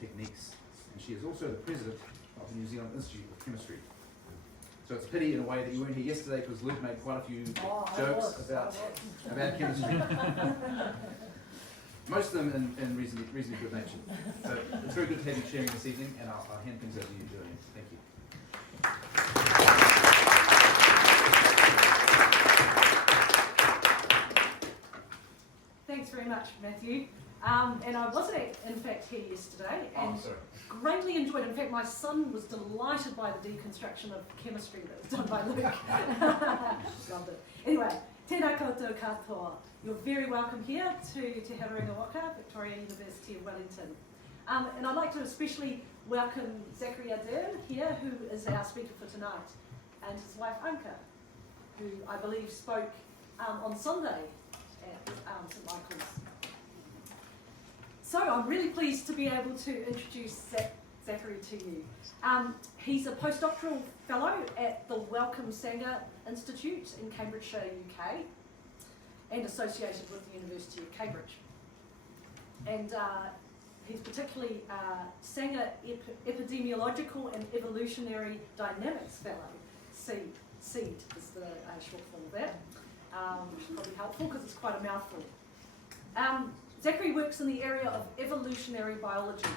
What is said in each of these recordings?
techniques, and she is also the president of the New Zealand Institute of Chemistry. So it's a pity in a way that you weren't here yesterday, because Luke made quite a few jokes about chemistry. Most of them in reasonably good nature. So it's very good to have you sharing this evening, and I'll hand things over to you, Julian. Thank you. Thanks very much, Matthew. And I wasn't, in fact, here yesterday, and greatly enjoyed it. In fact, my son was delighted by the deconstruction of chemistry that was done by Luke. Loved it. Anyway, tēnā koutou katoa. You're very welcome here to Te Haringa Waka, Victoria University of Wellington. And I'd like to especially welcome Zachary Ardern here, who is our speaker for tonight, and his wife Anka, who I believe spoke on Sunday at St Michael's. So I'm really pleased to be able to introduce Zachary to you. He's a postdoctoral fellow at the Wellcome Sanger Institute in Cambridgeshire, UK, and associated with the University of Cambridge. And he's particularly Sanger Epidemiological and Evolutionary Dynamics Fellow. SEED is the short form of that, which is probably helpful because it's quite a mouthful. Zachary works in the area of evolutionary biology,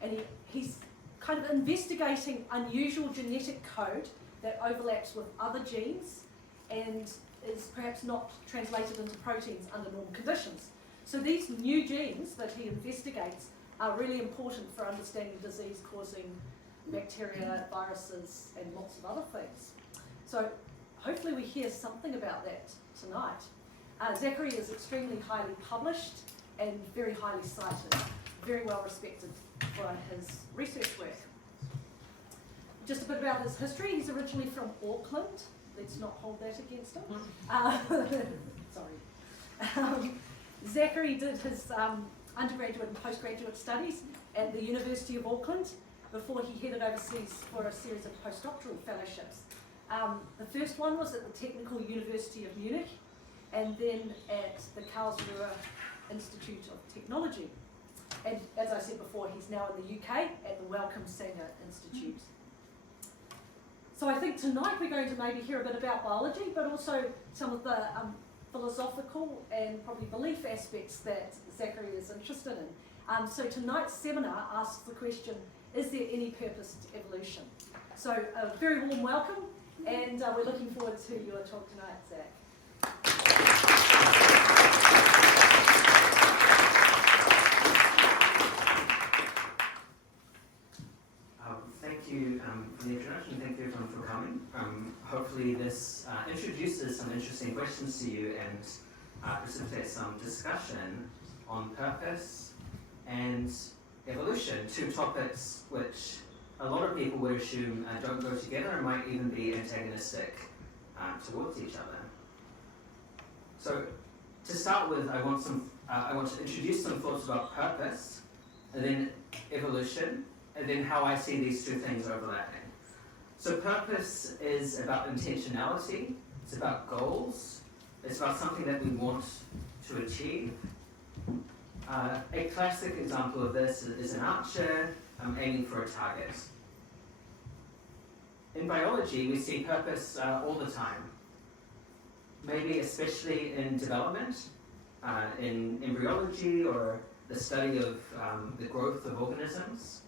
and he's kind of investigating unusual genetic code that overlaps with other genes and is perhaps not translated into proteins under normal conditions. So these new genes that he investigates are really important for understanding disease-causing bacteria, viruses, and lots of other things. So hopefully we hear something about that tonight. Zachary is extremely highly published and very highly cited, very well respected for his research work. Just a bit about his history. He's originally from Auckland. Let's not hold that against him. Sorry. Zachary did his undergraduate and postgraduate studies at the University of Auckland before he headed overseas for a series of postdoctoral fellowships. The first one was at the Technical University of Munich, and then at the Karlsruhe Institute of Technology. And as I said before, he's now in the UK at the Wellcome Sanger Institute. So I think tonight we're going to maybe hear a bit about biology, but also some of the philosophical and probably belief aspects that Zachary is interested in. So tonight's seminar asks the question, is there any purpose to evolution? So a very warm welcome, and we're looking forward to your talk tonight, Zach. Thank you for the introduction. Thank you everyone for coming. Hopefully this introduces some interesting questions to you and precipitates some discussion on purpose and evolution, two topics which a lot of people would assume don't go together and might even be antagonistic towards each other. So to start with, I want to introduce some thoughts about purpose, and then evolution, and then how I see these two things overlapping. So purpose is about intentionality, it's about goals, it's about something that we want to achieve. A classic example of this is an archer aiming for a target. In biology, we see purpose all the time. Maybe especially in development, in embryology or the study of the growth of organisms.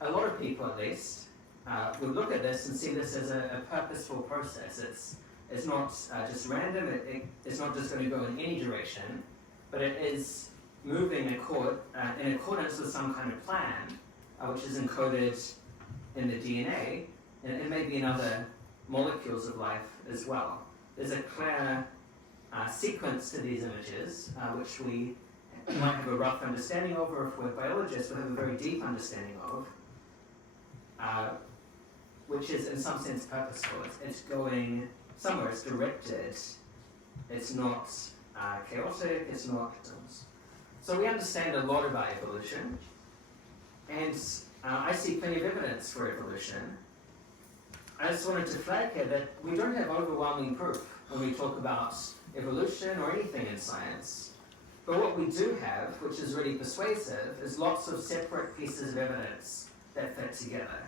A lot of people, at least, would look at this and see this as a purposeful process. It's not just random, it's not just going to go in any direction, but it is moving in accordance with some kind of plan, which is encoded in the DNA, and maybe in other molecules of life as well. There's a clear sequence to these images, which we might have a rough understanding of, or if we're biologists, we'll have a very deep understanding of, which is in some sense purposeful. It's going somewhere, it's directed, it's not chaotic, it's not... So we understand a lot about evolution, and I see plenty of evidence for evolution. I just wanted to flag here that we don't have overwhelming proof when we talk about evolution or anything in science. But what we do have, which is really persuasive, is lots of separate pieces of evidence that fit together.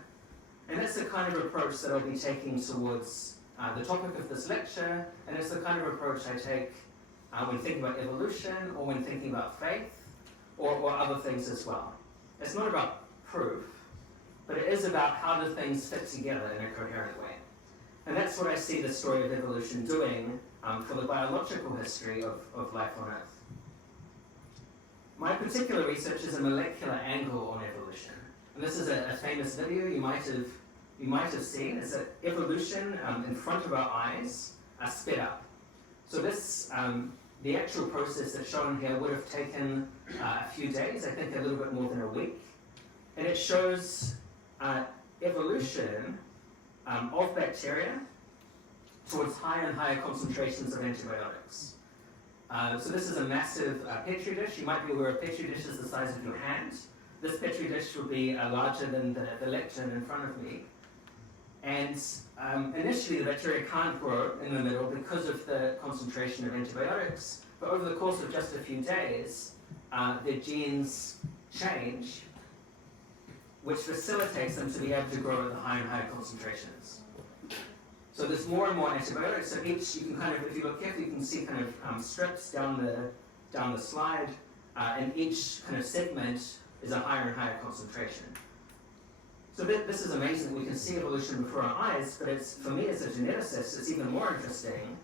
And that's the kind of approach that I'll be taking towards the topic of this lecture, and it's the kind of approach I take when thinking about evolution, or when thinking about faith, or other things as well. It's not about proof, but it is about how do things fit together in a coherent way. And that's what I see the story of evolution doing for the biological history of life on Earth. My particular research is a molecular angle on evolution. And this is a famous video you might have seen. It's that evolution in front of our eyes are sped up. So this, the actual process that's shown here would have taken a few days, I think a little bit more than a week. And it shows evolution of bacteria towards higher and higher concentrations of antibiotics. So this is a massive petri dish. You might be aware of petri dishes the size of your hand. This petri dish would be larger than the lectern in front of me. And initially the bacteria can't grow in the middle because of the concentration of antibiotics, but over the course of just a few days, their genes change, which facilitates them to be able to grow at the higher and higher concentrations. So there's more and more antibiotics, so each, you can kind of, if you look carefully, you can see kind of strips down the slide, and each kind of segment is a higher and higher concentration. So this is amazing that we can see evolution before our eyes, but it's, for me as a geneticist, it's even more interesting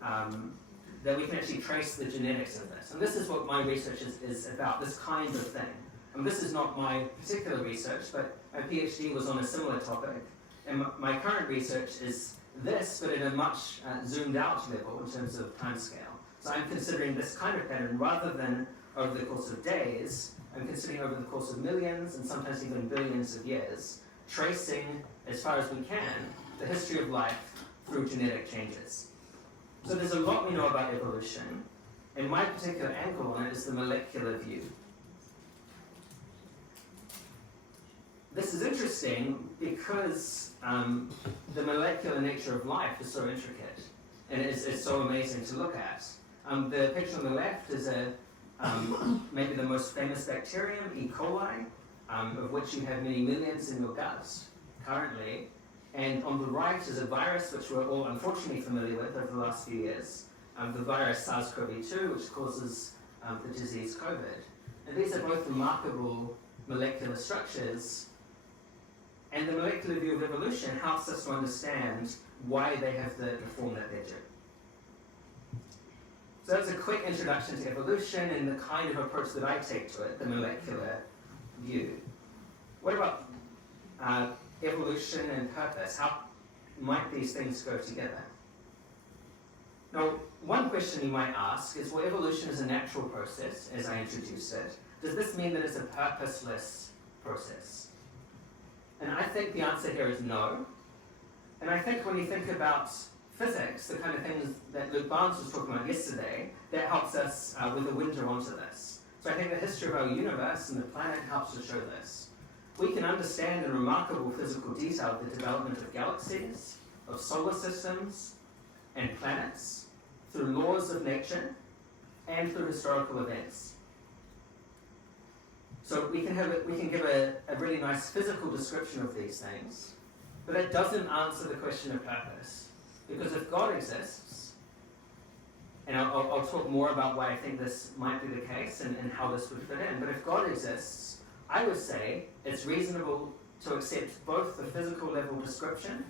that we can actually trace the genetics of this. And this is what my research is about, this kind of thing. And this is not my particular research, but my PhD was on a similar topic. And my current research is this, but at a much zoomed out level in terms of timescale. So I'm considering this kind of pattern rather than over the course of days. I'm considering over the course of millions and sometimes even billions of years, tracing, as far as we can, the history of life through genetic changes. So there's a lot we know about evolution, and my particular angle on it is the molecular view. This is interesting because the molecular nature of life is so intricate, and it's so amazing to look at. The picture on the left is maybe the most famous bacterium, E. coli, of which you have many millions in your gut currently. And on the right is a virus which we're all unfortunately familiar with over the last few years, the virus SARS-CoV-2, which causes the disease COVID. And these are both remarkable molecular structures, and the molecular view of evolution helps us to understand why they have the form that they do. So that's a quick introduction to evolution and the kind of approach that I take to it, the molecular view. What about evolution and purpose? How might these things go together? Now, one question you might ask is, well, evolution is a natural process, as I introduced it. Does this mean that it's a purposeless process? And I think the answer here is no. And I think when you think about physics, the kind of things that Luke Barnes was talking about yesterday, that helps us with a window onto this. So I think the history of our universe and the planet helps to show this. We can understand in remarkable physical detail the development of galaxies, of solar systems, and planets through laws of nature and through historical events. So we can give a really nice physical description of these things, but that doesn't answer the question of purpose. Because if God exists, and I'll talk more about why I think this might be the case and how this would fit in, but if God exists, I would say it's reasonable to accept both the physical level description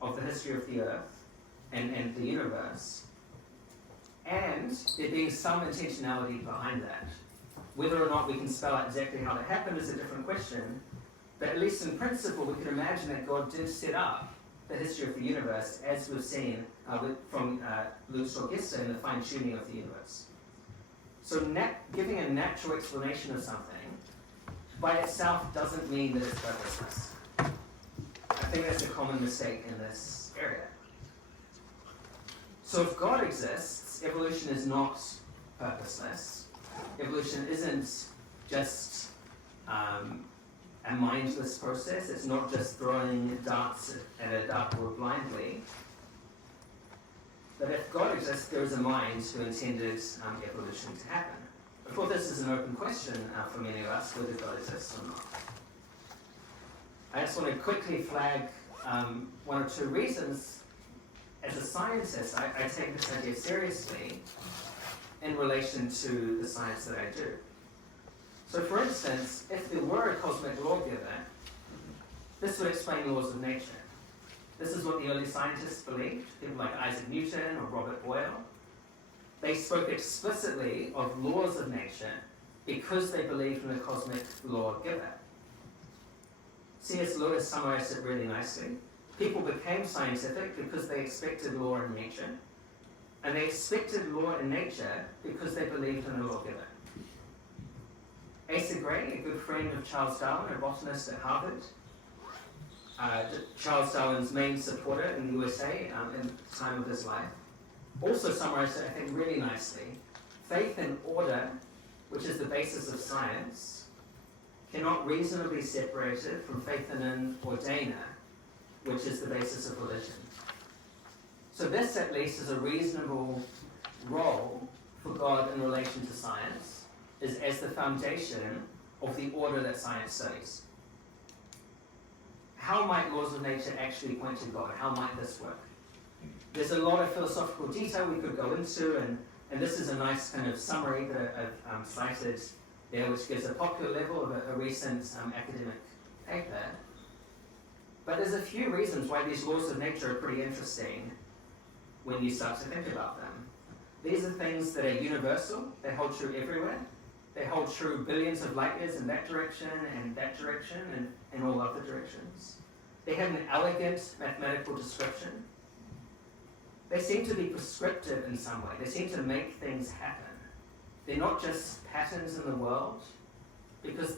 of the history of the Earth and the universe, and there being some intentionality behind that. Whether or not we can spell out exactly how that happened is a different question, but at least in principle we can imagine that God did set up the history of the universe as we've seen from Luke's talk yesterday in the fine-tuning of the universe. So giving a natural explanation of something by itself doesn't mean that it's purposeless. I think that's a common mistake in this area. So if God exists, evolution is not purposeless. Evolution isn't just a mindless process. It's not just throwing darts at a dartboard blindly. But if God exists, there is a mind who intended evolution to happen. Of course, this is an open question for many of us, whether God exists or not. I just want to quickly flag one or two reasons. As a scientist, I take this idea seriously in relation to the science that I do. So for instance, if there were a cosmic lawgiver, this would explain laws of nature. This is what the early scientists believed, people like Isaac Newton or Robert Boyle. They spoke explicitly of laws of nature because they believed in a cosmic lawgiver. C.S. Lewis summarized it really nicely. People became scientific because they expected law in nature, and they expected law in nature because they believed in a lawgiver. Asa Gray, a good friend of Charles Darwin, a botanist at Harvard, Charles Darwin's main supporter in the USA in the time of his life, also summarized it, I think, really nicely. Faith in order, which is the basis of science, cannot reasonably be separated from faith in an ordainer, which is the basis of religion. So this, at least, is a reasonable role for God in relation to science, is as the foundation of the order that science studies. How might laws of nature actually point to God? How might this work? There's a lot of philosophical detail we could go into, and this is a nice kind of summary that I've cited there, which gives a popular level of a recent academic paper. But there's a few reasons why these laws of nature are pretty interesting when you start to think about them. These are things that are universal, they hold true everywhere. They hold true billions of light years in that direction, and all other directions. They have an elegant mathematical description. They seem to be prescriptive in some way. They seem to make things happen. They're not just patterns in the world, because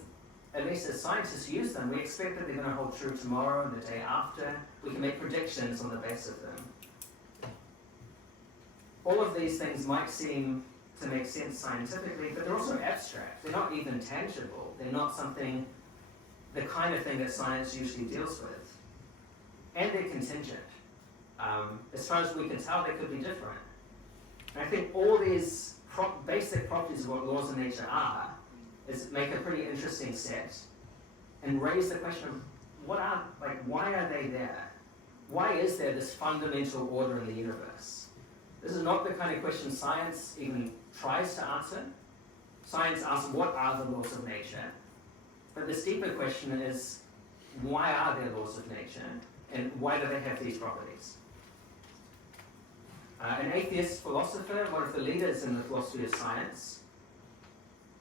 at least as scientists use them, we expect that they're going to hold true tomorrow and the day after. We can make predictions on the basis of them. All of these things might seem to make sense scientifically, but they're also abstract. They're not even tangible. They're not something, the kind of thing that science usually deals with. And they're contingent. As far as we can tell, they could be different. And I think all these basic properties of what laws of nature are make a pretty interesting set and raise the question of why are they there? Why is there this fundamental order in the universe? This is not the kind of question science even tries to answer. Science asks, what are the laws of nature? But this deeper question is, why are there laws of nature? And why do they have these properties? An atheist philosopher, one of the leaders in the philosophy of science,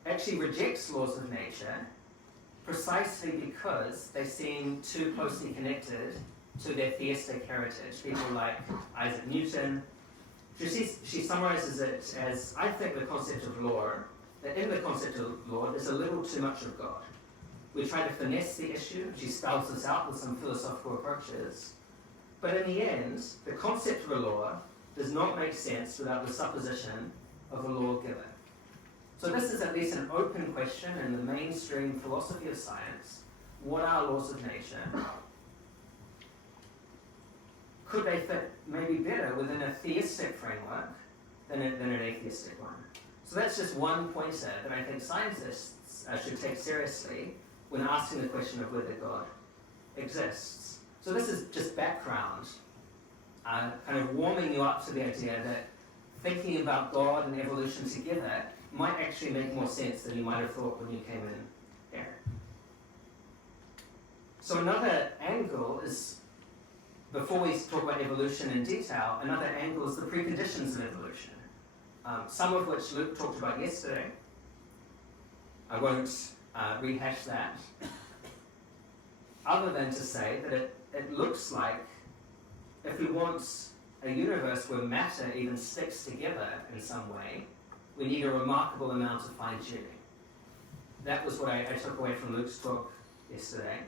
actually rejects laws of nature precisely because they seem too closely connected to their theistic heritage. People like Isaac Newton. She summarizes it as, I think the concept of law, that in the concept of law, there's a little too much of God. We try to finesse the issue. She spells this out with some philosophical approaches. But in the end, the concept of a law does not make sense without the supposition of a lawgiver. So this is at least an open question in the mainstream philosophy of science. What are laws of nature? Could they fit maybe better within a theistic framework than an atheistic one? So that's just one pointer that I think scientists should take seriously when asking the question of whether God exists. So this is just background, kind of warming you up to the idea that thinking about God and evolution together might actually make more sense than you might have thought when you came in here. So another angle is, before we talk about evolution in detail, another angle is the preconditions of evolution, some of which Luke talked about yesterday. I won't rehash that, other than to say that it looks like if we want a universe where matter even sticks together in some way, we need a remarkable amount of fine-tuning. That was what I took away from Luke's talk yesterday.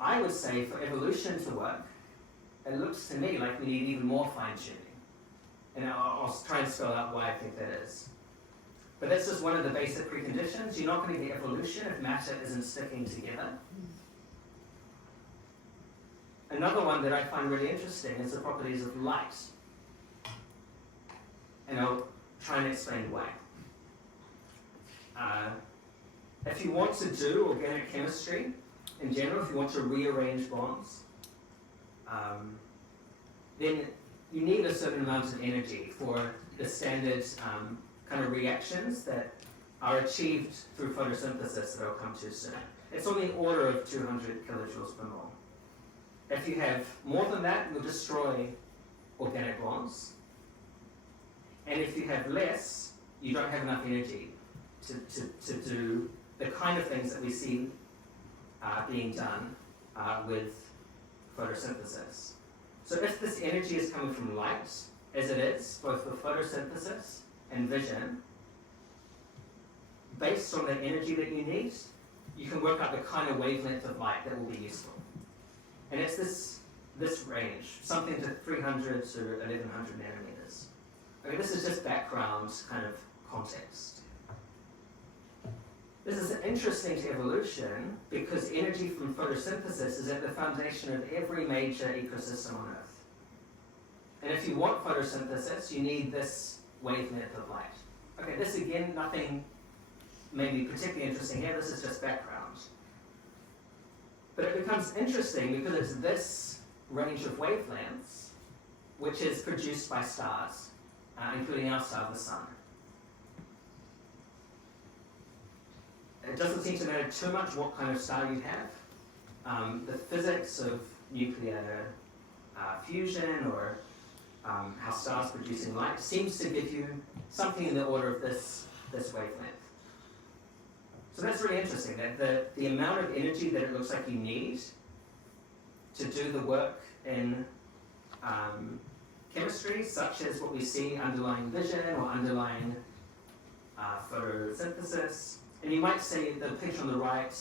I would say for evolution to work, it looks to me like we need even more fine-tuning. And I'll try and spell out why I think that is. But that's just one of the basic preconditions. You're not going to get evolution if matter isn't sticking together. Another one that I find really interesting is the properties of light. And I'll try and explain why. If you want to do organic chemistry, in general, if you want to rearrange bonds, then you need a certain amount of energy for the standard kind of reactions that are achieved through photosynthesis that I'll come to soon. It's on the order of 200 kilojoules per mole. If you have more than that, you'll destroy organic bonds. And if you have less, you don't have enough energy to do the kind of things that we see being done with photosynthesis. So if this energy is coming from light, as it is, both for photosynthesis and vision, based on the energy that you need, you can work out the kind of wavelength of light that will be useful. And it's this range, something to 300 to 1100 nanometers. Okay, this is just background kind of context. This is interesting to evolution because energy from photosynthesis is at the foundation of every major ecosystem on Earth. And if you want photosynthesis, you need this wavelength of light. Okay, this again, nothing maybe particularly interesting here, this is just background. But it becomes interesting because it's this range of wavelengths which is produced by stars, including our star, the Sun. It doesn't seem to matter too much what kind of star you have. The physics of nuclear fusion or how stars producing light seems to give you something in the order of this wavelength. So that's really interesting, that the amount of energy that it looks like you need to do the work in chemistry, such as what we see underlying vision or underlying photosynthesis. And you might say the picture on the right,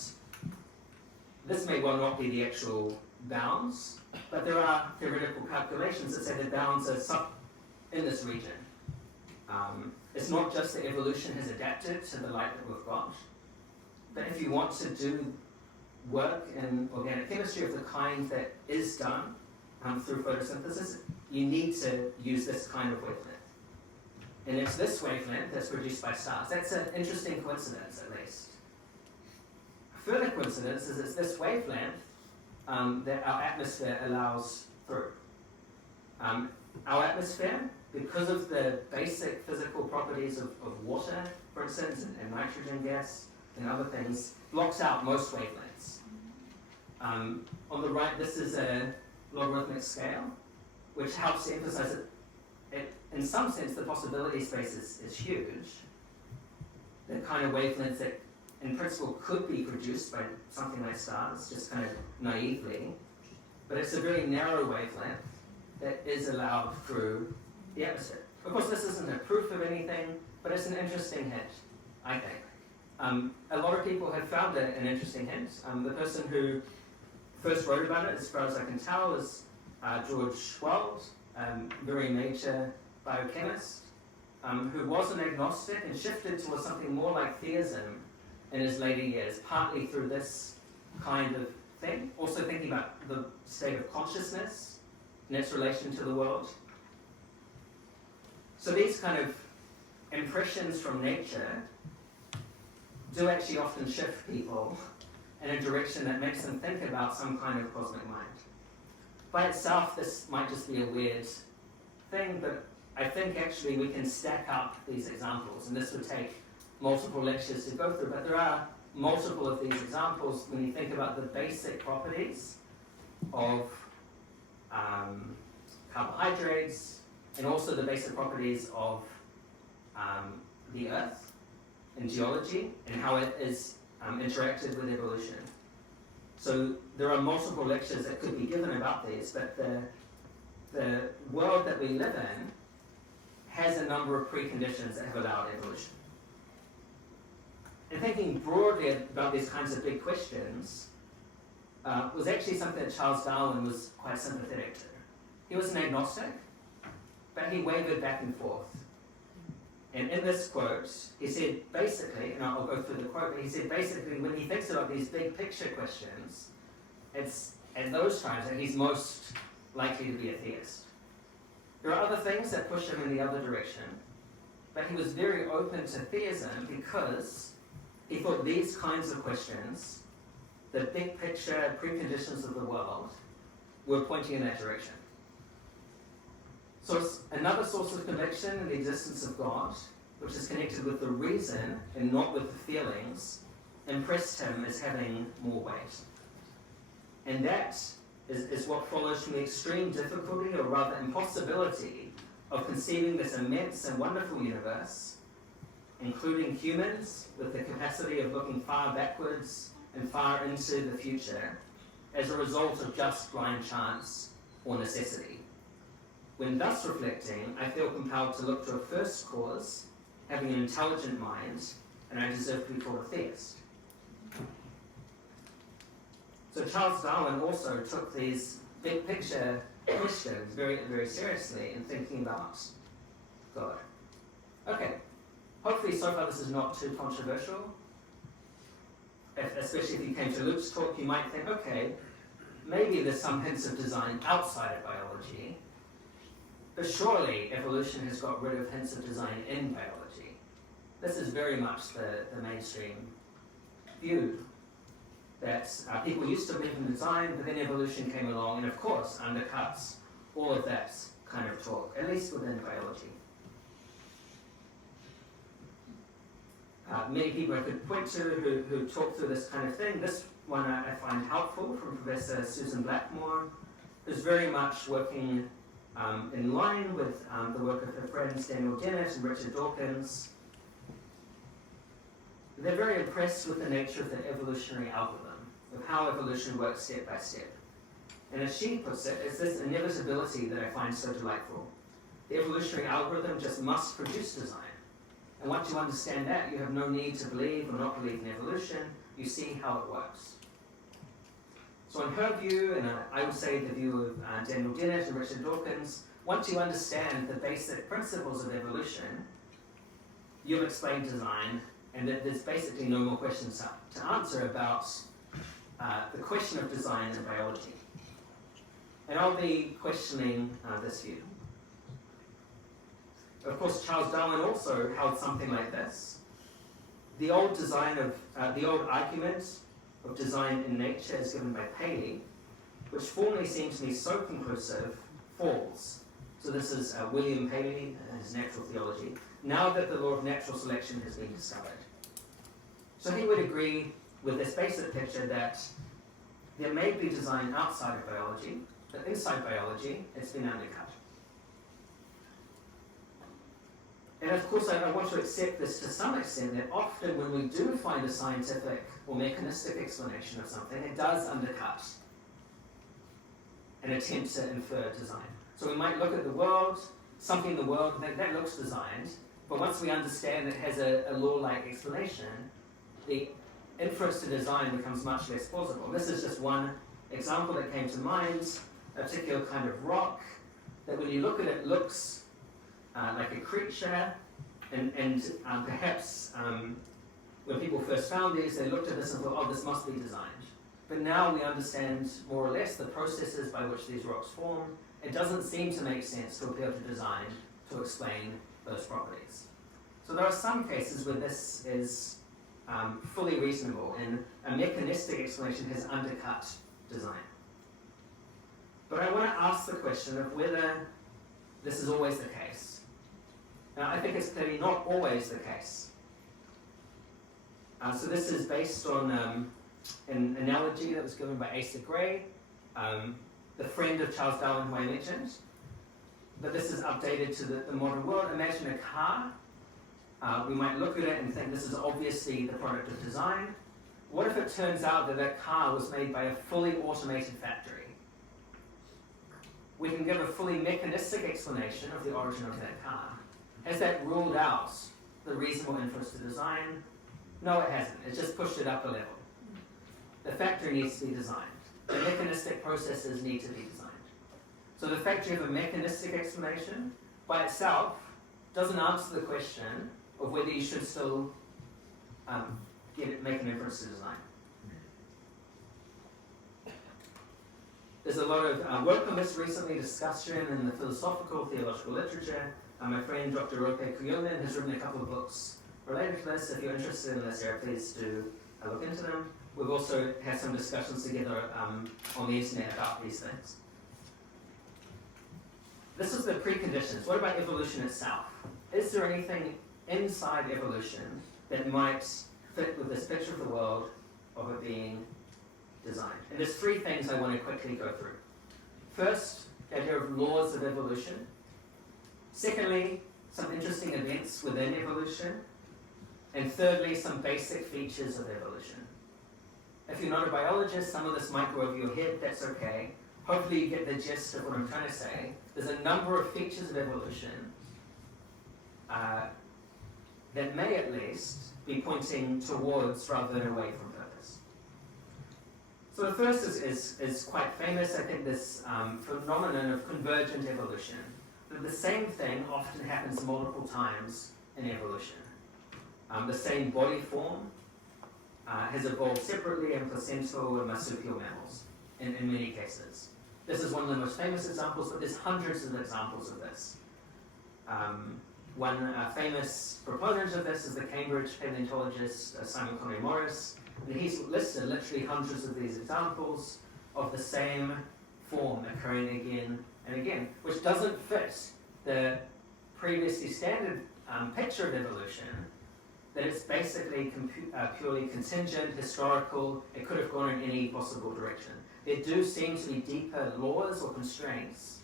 this may well not be the actual bounds, but there are theoretical calculations that say the bounds are in this region. It's not just that evolution has adapted to the light that we've got, but if you want to do work in organic chemistry of the kind that is done through photosynthesis, you need to use this kind of wavelength. And it's this wavelength that's produced by stars. That's an interesting coincidence, at least. A further coincidence is it's this wavelength that our atmosphere allows through. Our atmosphere, because of the basic physical properties of water, for instance, and nitrogen gas and other things, blocks out most wavelengths. On the right, this is a logarithmic scale, which helps to emphasize that in some sense, the possibility space is huge. The kind of wavelengths that, in principle, could be produced by something like stars, just kind of naively. But it's a very narrow wavelength that is allowed through the atmosphere. Of course, this isn't a proof of anything, but it's an interesting hint, I think. A lot of people have found it an interesting hint. The person who first wrote about it, as far as I can tell, is George Schwald, very major biochemist, who was an agnostic and shifted towards something more like theism in his later years, partly through this kind of thing, also thinking about the state of consciousness and its relation to the world. So these kind of impressions from nature do actually often shift people in a direction that makes them think about some kind of cosmic mind. By itself, this might just be a weird thing, but I think actually we can stack up these examples, and this would take multiple lectures to go through, but there are multiple of these examples when you think about the basic properties of carbohydrates, and also the basic properties of the Earth and geology, and how it is interacted with evolution. So there are multiple lectures that could be given about these, but the world that we live in has a number of preconditions that have allowed evolution. And thinking broadly about these kinds of big questions was actually something that Charles Darwin was quite sympathetic to. He was an agnostic, but he wavered back and forth. And in this quote, he said basically, and I'll go through the quote, but he said basically when he thinks about these big picture questions, it's at those times that he's most likely to be a theist. There are other things that push him in the other direction, but he was very open to theism because he thought these kinds of questions, the big picture preconditions of the world, were pointing in that direction. So it's another source of conviction in the existence of God, which is connected with the reason and not with the feelings, impressed him as having more weight. And that is what follows from the extreme difficulty, or rather impossibility, of conceiving this immense and wonderful universe, including humans with the capacity of looking far backwards and far into the future, as a result of just blind chance or necessity. When thus reflecting, I feel compelled to look to a first cause, having an intelligent mind, and I deserve to be called a theist. So Charles Darwin also took these big picture questions very, very seriously in thinking about God. Okay, hopefully so far this is not too controversial. Especially if you came to Luke's talk, you might think, okay, maybe there's some hints of design outside of biology, but surely evolution has got rid of hints of design in biology. This is very much the mainstream view, that people used to believe in design, but then evolution came along and of course undercuts all of that kind of talk, at least within biology. Many people I could point to who talk through this kind of thing. This one I find helpful, from Professor Susan Blackmore, who's very much working in line with the work of her friends Daniel Dennett and Richard Dawkins. They're very impressed with the nature of the evolutionary algorithm, of how evolution works step by step. And as she puts it, it's this inevitability that I find so delightful. The evolutionary algorithm just must produce design. And once you understand that, you have no need to believe or not believe in evolution. You see how it works. So in her view, and I would say the view of Daniel Dennett and Richard Dawkins, once you understand the basic principles of evolution, you've explained design, and that there's basically no more questions to answer about the question of design in biology. And I'll be questioning this view. Of course, Charles Darwin also held something like this. The old argument of design in nature as given by Paley, which formerly seemed to me so conclusive, falls. So this is William Paley and his natural theology, now that the law of natural selection has been discovered. So he would agree with this basic picture that there may be design outside of biology, but inside biology, it's been undercut. And of course, I want to accept this to some extent, that often when we do find a scientific or mechanistic explanation of something, it does undercut an attempt to infer design. So we might look at the world, something in the world that looks designed, but once we understand it has a law-like explanation, the inference to design becomes much less plausible. This is just one example that came to mind, a particular kind of rock that when you look at it looks like a creature, and perhaps when people first found these, they looked at this and thought, oh, this must be designed. But now we understand more or less the processes by which these rocks form. It doesn't seem to make sense to appeal to design to explain those properties. So there are some cases where this is fully reasonable, and a mechanistic explanation has undercut design. But I want to ask the question of whether this is always the case. Now, I think it's clearly not always the case. So this is based on an analogy that was given by Asa Gray, the friend of Charles Darwin who I mentioned. But this is updated to the modern world. Imagine a car. We might look at it and think this is obviously the product of design. What if it turns out that that car was made by a fully automated factory? We can give a fully mechanistic explanation of the origin of that car. Has that ruled out the reasonable inference to design? No, it hasn't. It's just pushed it up a level. The factory needs to be designed. The mechanistic processes need to be designed. So the fact you have a mechanistic explanation by itself doesn't answer the question of whether you should still make an inference to design. There's a lot of work on this recently, discussion in the philosophical, theological literature, My friend Dr. Zachary has written a couple of books related to this. If you're interested in this area, please do look into them. We've also had some discussions together on the internet about these things. This is the preconditions. What about evolution itself? Is there anything inside evolution that might fit with this picture of the world of it being designed? And there's three things I want to quickly go through. First, the idea of laws of evolution. Secondly, some interesting events within evolution. And thirdly, some basic features of evolution. If you're not a biologist, some of this might go over your head, that's okay. Hopefully you get the gist of what I'm trying to say. There's a number of features of evolution that may at least be pointing towards rather than away from purpose. So the first is quite famous, I think, this phenomenon of convergent evolution. That the same thing often happens multiple times in evolution. The same body form has evolved separately in placental and marsupial mammals in many cases. This is one of the most famous examples, but there's hundreds of examples of this. One famous proponent of this is the Cambridge paleontologist Simon Conway Morris, and he's listed literally hundreds of these examples of the same form occurring again and again, which doesn't fit the previously standard picture of evolution, that it's basically purely contingent, historical, it could have gone in any possible direction. There do seem to be deeper laws or constraints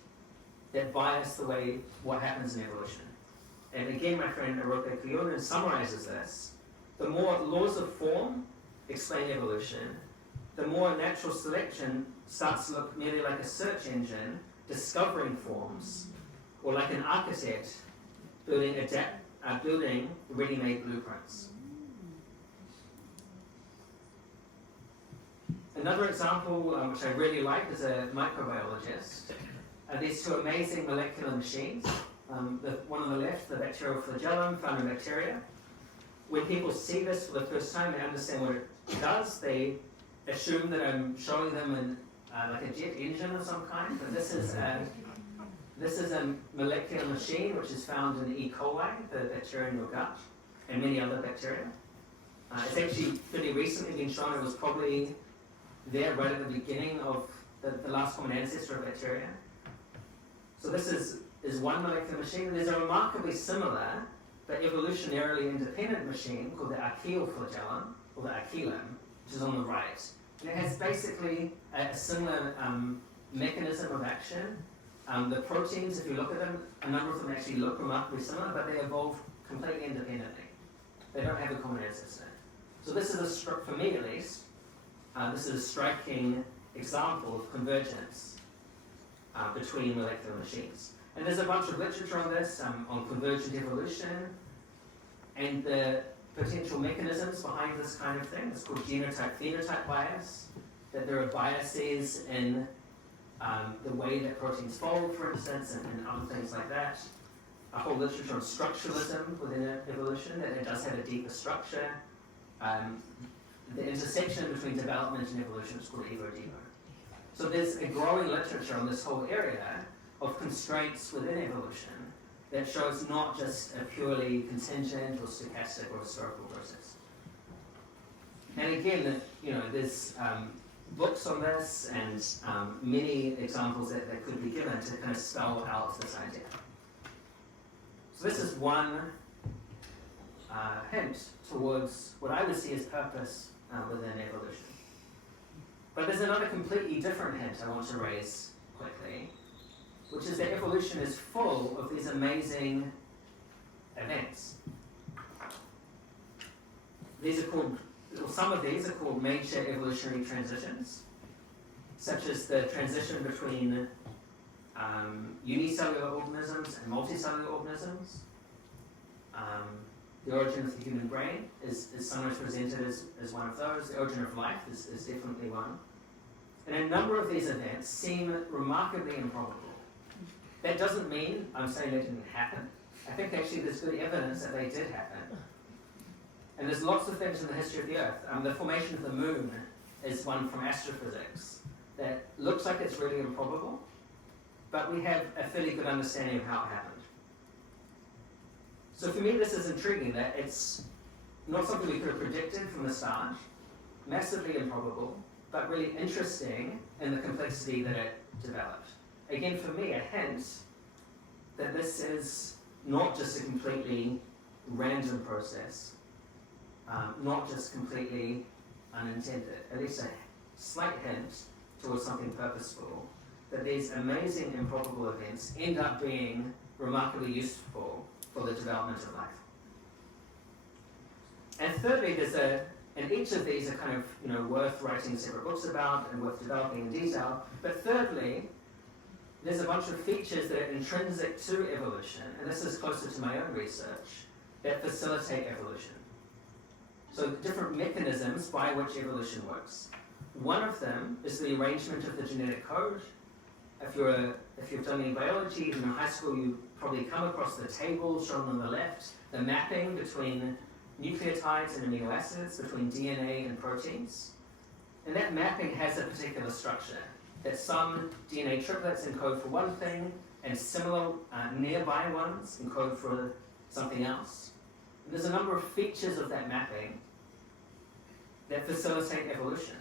that bias the way what happens in evolution. And again, my friend Aroka Kuyonen summarizes this. The more laws of form explain evolution, the more natural selection starts to look merely like a search engine discovering forms, or like an architect building ready-made blueprints. Another example, which I really like as a microbiologist, are these two amazing molecular machines. The one on the left, the bacterioflagellum found in bacteria. When people see this for the first time, they understand what it does. They assume that I'm showing them like a jet engine of some kind, but this is a molecular machine which is found in E. coli, the bacteria in your gut, and many other bacteria. It's actually pretty recently been shown it was probably there right at the beginning of the last common ancestor of bacteria. So this is one molecular machine. There's a remarkably similar but evolutionarily independent machine called the archaeoflagellum, or the archaeolum, which is on the right. And it has basically a similar mechanism of action. The proteins, if you look at them, a number of them actually look remarkably similar, but they evolve completely independently. They don't have a common ancestor. So this is, for me at least, this is a striking example of convergence between molecular machines. And there's a bunch of literature on this, on convergent evolution, and the potential mechanisms behind this kind of thing. It's called genotype-phenotype bias, that there are biases in the way that proteins fold, for instance, and other things like that. A whole literature on structuralism within evolution, that it does have a deeper structure. The intersection between development and evolution is called evo-devo. So there's a growing literature on this whole area of constraints within evolution that shows not just a purely contingent or stochastic or historical process. And again, there's books on this and many examples that could be given to kind of spell out this idea. So this is one hint towards what I would see as purpose within evolution. But there's another completely different hint I want to raise quickly, which is that evolution is full of these amazing events. These are called, or some of these are called major evolutionary transitions, such as the transition between unicellular organisms and multicellular organisms. The origin of the human brain is sometimes presented as one of those. The origin of life is definitely one. And a number of these events seem remarkably improbable. That doesn't mean I'm saying they didn't happen. I think actually there's good evidence that they did happen. And there's lots of things in the history of the Earth. The formation of the moon is one from astrophysics that looks like it's really improbable, but we have a fairly good understanding of how it happened. So for me, this is intriguing that it's not something we could have predicted from the start, massively improbable, but really interesting in the complexity that it developed. Again, for me, a hint that this is not just a completely random process, not just completely unintended, at least a slight hint towards something purposeful, that these amazing improbable events end up being remarkably useful for the development of life. And thirdly, and each of these are kind of worth writing separate books about and worth developing in detail. But thirdly, there's a bunch of features that are intrinsic to evolution, and this is closer to my own research, that facilitate evolution. So different mechanisms by which evolution works. One of them is the arrangement of the genetic code. If you've done any biology in high school, you probably come across the table shown on the left, the mapping between nucleotides and amino acids, between DNA and proteins. And that mapping has a particular structure, that some DNA triplets encode for one thing, and similar nearby ones encode for something else. And there's a number of features of that mapping that facilitate evolution,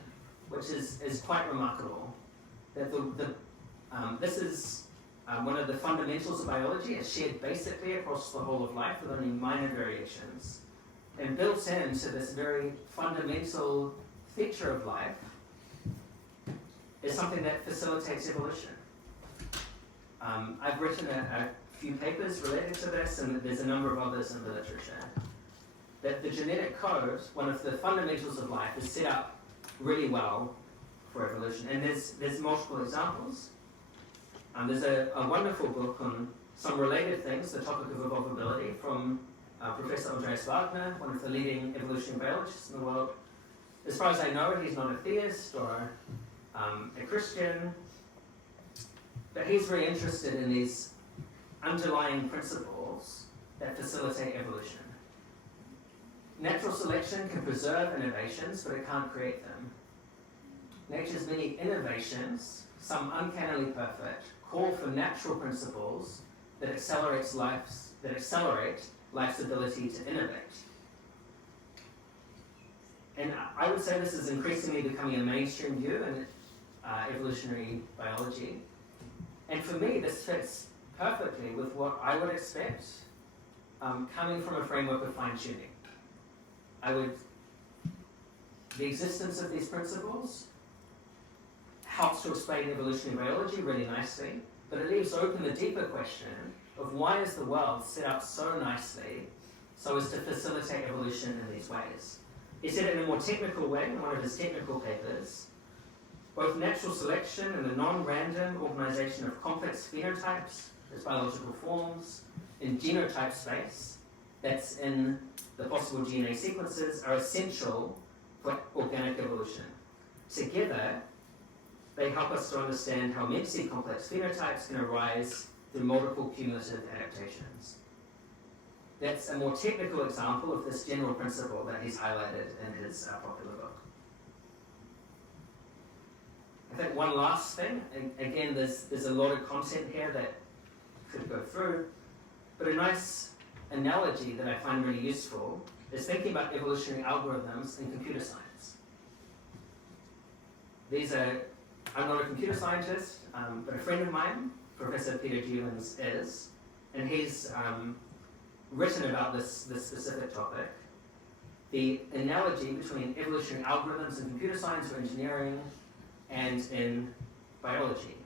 which is quite remarkable. That this is one of the fundamentals of biology. It's shared basically across the whole of life with only minor variations. And built into this very fundamental feature of life is something that facilitates evolution. I've written a few papers related to this, and there's a number of others in the literature. That the genetic code, one of the fundamentals of life, is set up really well for evolution. And there's multiple examples. There's a wonderful book on some related things, the topic of evolvability, from Professor Andreas Wagner, one of the leading evolutionary biologists in the world. As far as I know, he's not a theist or a Christian, but he's very interested in these underlying principles that facilitate evolution. Natural selection can preserve innovations, but it can't create them. Nature's many innovations, some uncannily perfect, call for natural principles that accelerate life's ability to innovate. And I would say this is increasingly becoming a mainstream view in evolutionary biology. And for me, this fits perfectly with what I would expect coming from a framework of fine-tuning. The existence of these principles helps to explain evolutionary biology really nicely, but it leaves open the deeper question of why is the world set up so nicely so as to facilitate evolution in these ways. He said it in a more technical way in one of his technical papers. Both natural selection and the non-random organization of complex phenotypes as biological forms in genotype space, that's in the possible DNA sequences, are essential for organic evolution. Together, they help us to understand how immensely complex phenotypes can arise through multiple cumulative adaptations. That's a more technical example of this general principle that he's highlighted in his popular book. I think one last thing, and again, there's a lot of content here that could go through, but a nice analogy that I find really useful is thinking about evolutionary algorithms in computer science. I'm not a computer scientist, but a friend of mine, Professor Peter Gewins, is, and he's written about this specific topic. The analogy between evolutionary algorithms in computer science or engineering and in biology.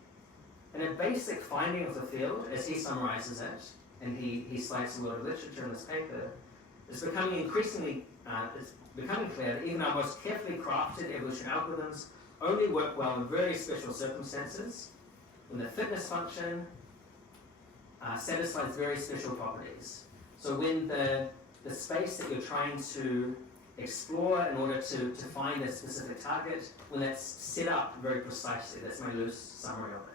And a basic finding of the field, as he summarizes it, and he cites a lot of literature in this paper, is becoming increasingly, it's becoming clear that even our most carefully crafted evolutionary algorithms only work well in very special circumstances, when the fitness function satisfies very special properties. So when the space that you're trying to explore in order to find a specific target, when that's set up very precisely. That's my loose summary of it.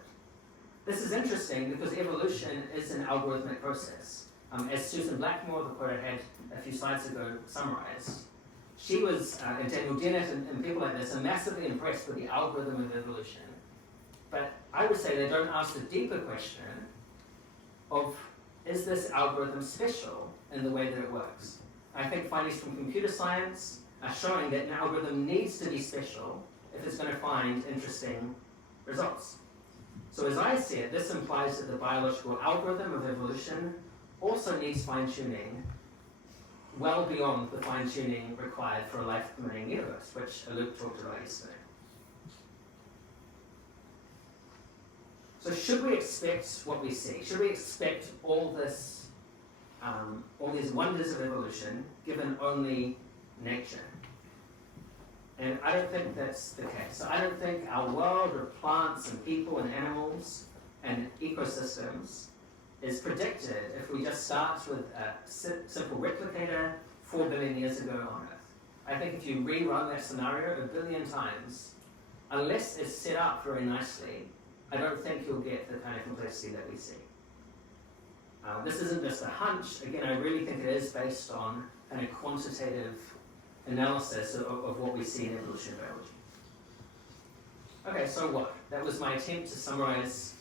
This is interesting because evolution is an algorithmic process. As Susan Blackmore, the quote I had a few slides ago, summarized, she was, and Daniel Dennett and people like this, are massively impressed with the algorithm of evolution. But I would say they don't ask the deeper question of, is this algorithm special in the way that it works. I think findings from computer science are showing that an algorithm needs to be special if it's going to find interesting results. So as I see it, this implies that the biological algorithm of evolution also needs fine-tuning well beyond the fine-tuning required for a life-permitting universe, which Luke talked about yesterday. So should we expect what we see? Should we expect all these wonders of evolution given only nature? And I don't think that's the case. So I don't think our world of plants and people and animals and ecosystems is predicted if we just start with a simple replicator 4 billion years ago on Earth. I think if you rerun that scenario 1 billion times, unless it's set up very nicely, I don't think you'll get the kind of complexity that we see. This isn't just a hunch. Again, I really think it is based on kind of quantitative analysis of what we see in evolutionary biology. Okay, so what? That was my attempt to summarize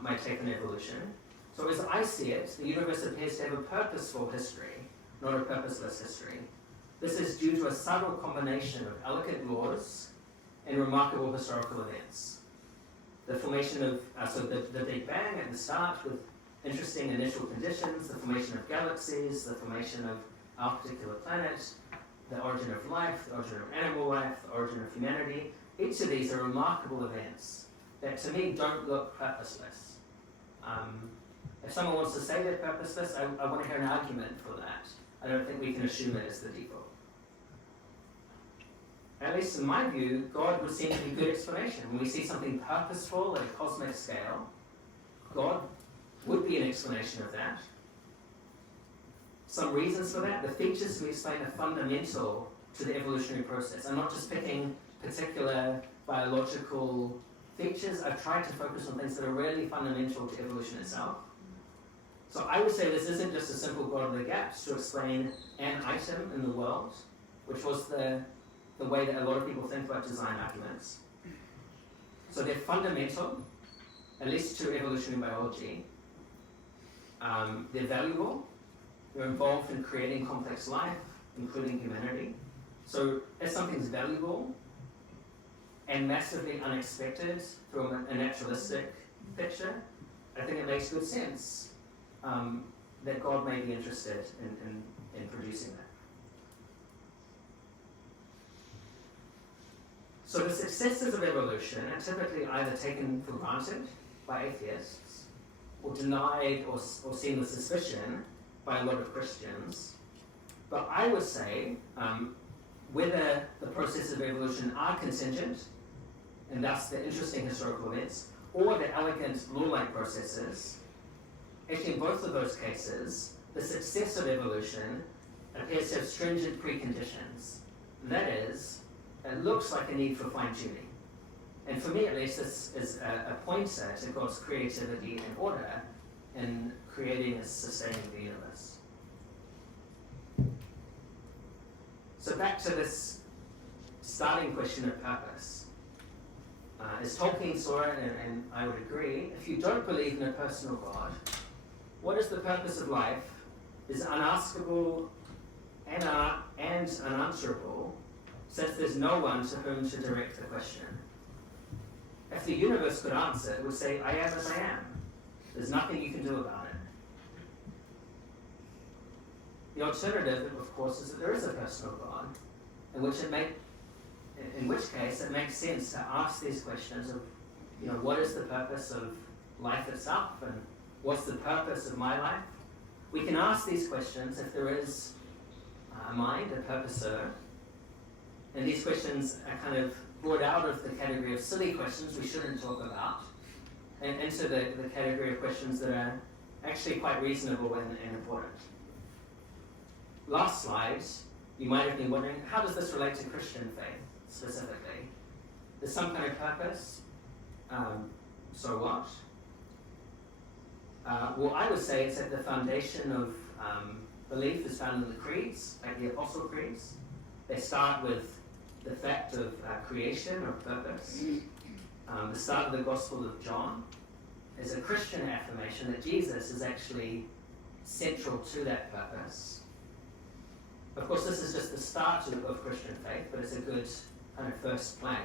my take on evolution. So as I see it, the universe appears to have a purposeful history, not a purposeless history. This is due to a subtle combination of elegant laws and remarkable historical events. The formation of, the Big Bang at the start with interesting initial conditions, the formation of galaxies, the formation of our particular planet, the origin of life, the origin of animal life, the origin of humanity. Each of these are remarkable events that to me don't look purposeless. If someone wants to say they're purposeless, I want to hear an argument for that. I don't think we can assume it as the default. At least in my view, God would seem to be a good explanation. When we see something purposeful at a cosmic scale, God would be an explanation of that. Some reasons for that, the features we explain are fundamental to the evolutionary process. I'm not just picking particular biological features. I've tried to focus on things that are really fundamental to evolution itself. So I would say this isn't just a simple God of the gaps to explain an item in the world, which was the way that a lot of people think about design arguments. So they're fundamental, at least to evolutionary biology. They're valuable. They're involved in creating complex life, including humanity. So if something's valuable and massively unexpected from a naturalistic picture, I think it makes good sense that God may be interested in producing that. So the successes of evolution are typically either taken for granted by atheists or denied or seen with suspicion by a lot of Christians. But I would say whether the processes of evolution are contingent, and thus the interesting historical events, or the elegant law-like processes, actually in both of those cases, the success of evolution appears to have stringent preconditions. That is, it looks like a need for fine-tuning. And for me at least, this is a pointer to God's creativity and order in creating and sustaining the universe. So back to this starting question of purpose. As Tolkien saw it, and I would agree, if you don't believe in a personal God, what is the purpose of life is unaskable and unanswerable, since there's no one to whom to direct the question. If the universe could answer, it would say, I am as I am. There's nothing you can do about it. The alternative, of course, is that there is a personal God, in which case it makes sense to ask these questions of, what is the purpose of life itself, and what's the purpose of my life? We can ask these questions if there is a mind, a purposer, and these questions are kind of brought out of the category of silly questions we shouldn't talk about, and into the category of questions that are actually quite reasonable and important. Last slide, you might have been wondering, how does this relate to Christian faith specifically? There's some kind of purpose, so what? Well, I would say it's at the foundation of belief is found in the creeds, like the Apostle Creeds. They start with the fact of creation or purpose. The start of the Gospel of John is a Christian affirmation that Jesus is actually central to that purpose. Of course, this is just the start of Christian faith, but it's a good kind of first plank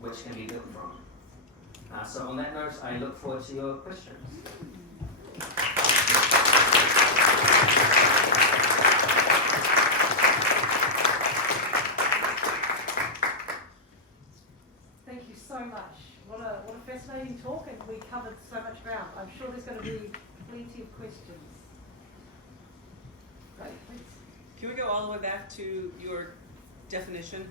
which can be built from. So on that note, I look forward to your questions. Thank you so much. What a fascinating talk, and we covered so much ground. I'm sure there's going to be plenty of questions. Great, thanks. Can we go all the way back to your definition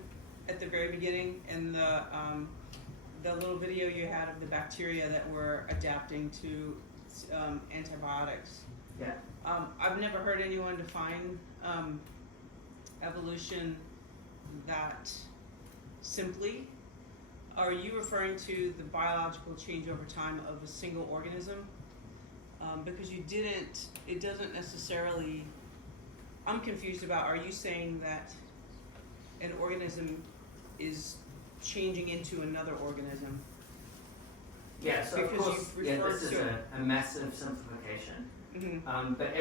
at the very beginning and the little video you had of the bacteria that were adapting to antibiotics? Yeah. I've never heard anyone define evolution that simply. Are you referring to the biological change over time of a single organism? Because you didn't, it doesn't necessarily, I'm confused about, are you saying that an organism is changing into another organism? Yeah, so of Because course, you've yeah, referred this is to- a massive simplification. Mm-hmm. But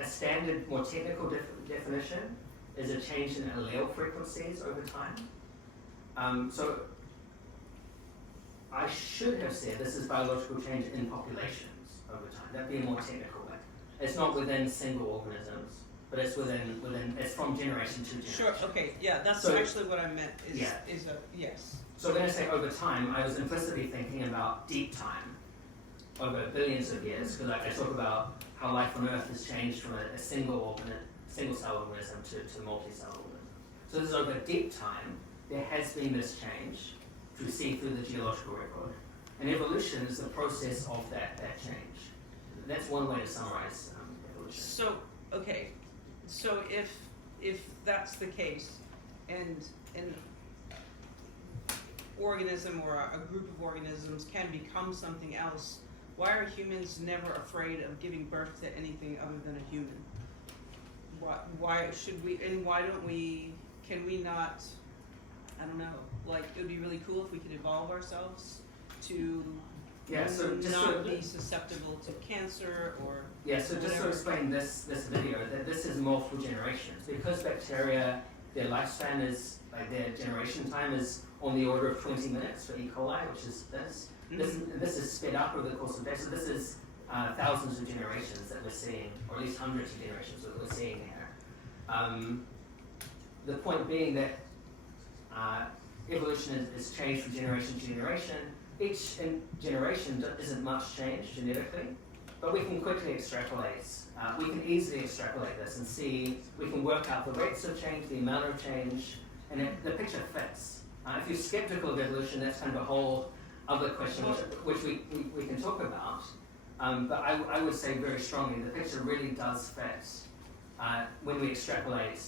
a standard, more technical definition is a change in allele frequencies over time. So I should have said this is biological change in populations over time. That'd be a more technical way. It's not within single organisms, but it's within it's from generation to generation. Sure, okay, yeah, that's So- actually what I meant, is Yeah. Yes. So when I say over time, I was implicitly thinking about deep time, over billions of years, because I talk about how life on Earth has changed from a single cell organism to multi-cell organism. So this is over deep time. There has been this change to see through the geological record. And evolution is the process of that change. That's one way to summarize evolution. So, okay, so if that's the case, and an organism or a group of organisms can become something else, why are humans never afraid of giving birth to anything other than a human? Why should we, and why don't we, can we not, I don't know, like, it would be really cool if we could evolve ourselves to Yeah, so just not so be susceptible to cancer or just to whatever. explain this video, that this is multiple generations. Because bacteria, their lifespan is, like their generation time is on the order of 20 minutes for E. coli, which is this. This is sped up over the course of days. So this is thousands of generations that we're seeing, or at least hundreds of generations that we're seeing here. The point being that evolution is changed from generation to generation. Each generation isn't much changed genetically, but we can quickly extrapolate. We can easily extrapolate this and see, we can work out the rates of change, the amount of change, and the picture fits. If you're skeptical of evolution, that's kind of a whole other question which we can talk about. But I would say very strongly, the picture really does fit when we extrapolate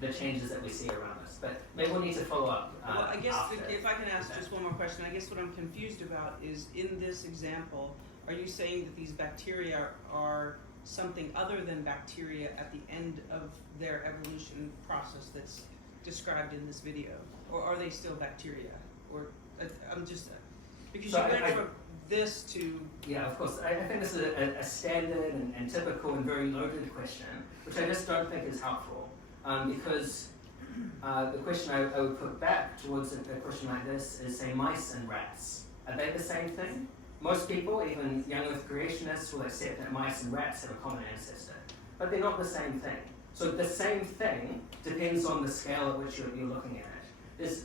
the changes that we see around us. But maybe we'll need to follow up. Well, I guess after if I can ask that. just one more question, I guess what I'm confused about is, in this example, are you saying that these bacteria are something other than bacteria at the end of their evolution process that's described in this video? Or are they still bacteria? Or I'm just, because So you went I- from this to, Yeah, of course. I think this is a standard and typical and very loaded question, which I just don't think is helpful. Because the question I would put back towards a question like this is, say, mice and rats. Are they the same thing? Most people, even young earth creationists, will accept that mice and rats have a common ancestor. But they're not the same thing. So the same thing depends on the scale at which you're looking at it. There's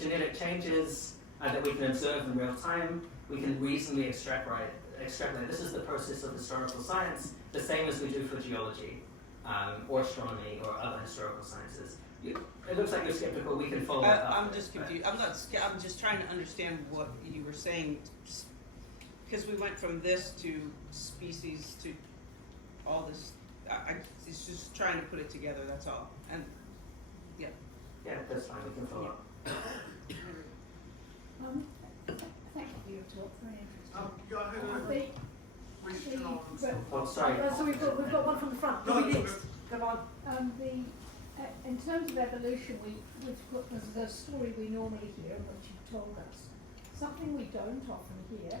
genetic changes that we can observe in real time. We can reasonably extrapolate. This is the process of historical science, the same as we do for geology, or astronomy, or other historical sciences. It looks like you're skeptical. We can follow up. I'm after, just but- confused. I'm just trying to understand what you were saying, because we went from this to species to all this. It's just trying to put it together. That's all. And Yeah, that's fine. We can follow up. Thank you for your talk, very interesting. I had a question on. Oh, sorry. So we've got one from the front. No, Who no, next? Come on. In terms of evolution, there's a story we normally hear, which you told us. Something we don't often hear,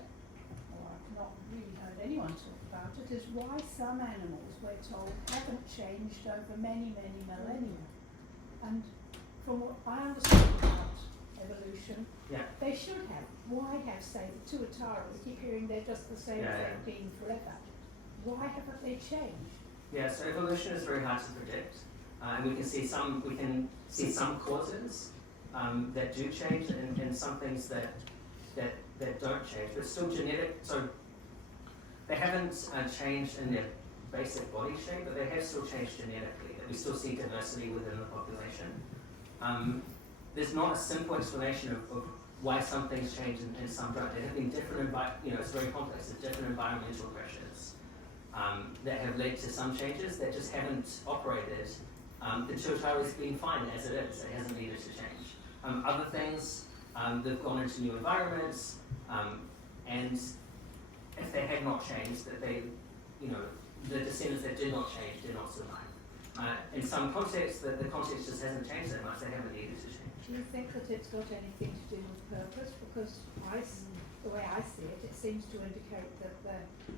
or I can not really heard anyone talk about it, is why some animals, we're told, haven't changed over many, many millennia. And from what I understand about evolution, they should have. Why have, say, the tuatara? We keep hearing they're just the same as they've been forever. Why haven't they changed? Yeah, so evolution is very hard to predict, and we can see some causes that do change, and some things that don't change, but still genetic. So they haven't changed in their basic body shape, but they have still changed genetically. That we still see diversity within the population. There's not a simple explanation of why some things change and some don't. There have been different, it's very complex. There's different environmental pressures that have led to some changes that just haven't operated. The tuatara has been fine as it is. It hasn't needed to change. Other things, they've gone into new environments, and if they had not changed, that they, the descendants that did not change did not survive. In some contexts, the context just hasn't changed that much. They haven't needed to change. Do you think that it's got anything to do with purpose? Because the way I see it, it seems to indicate that they're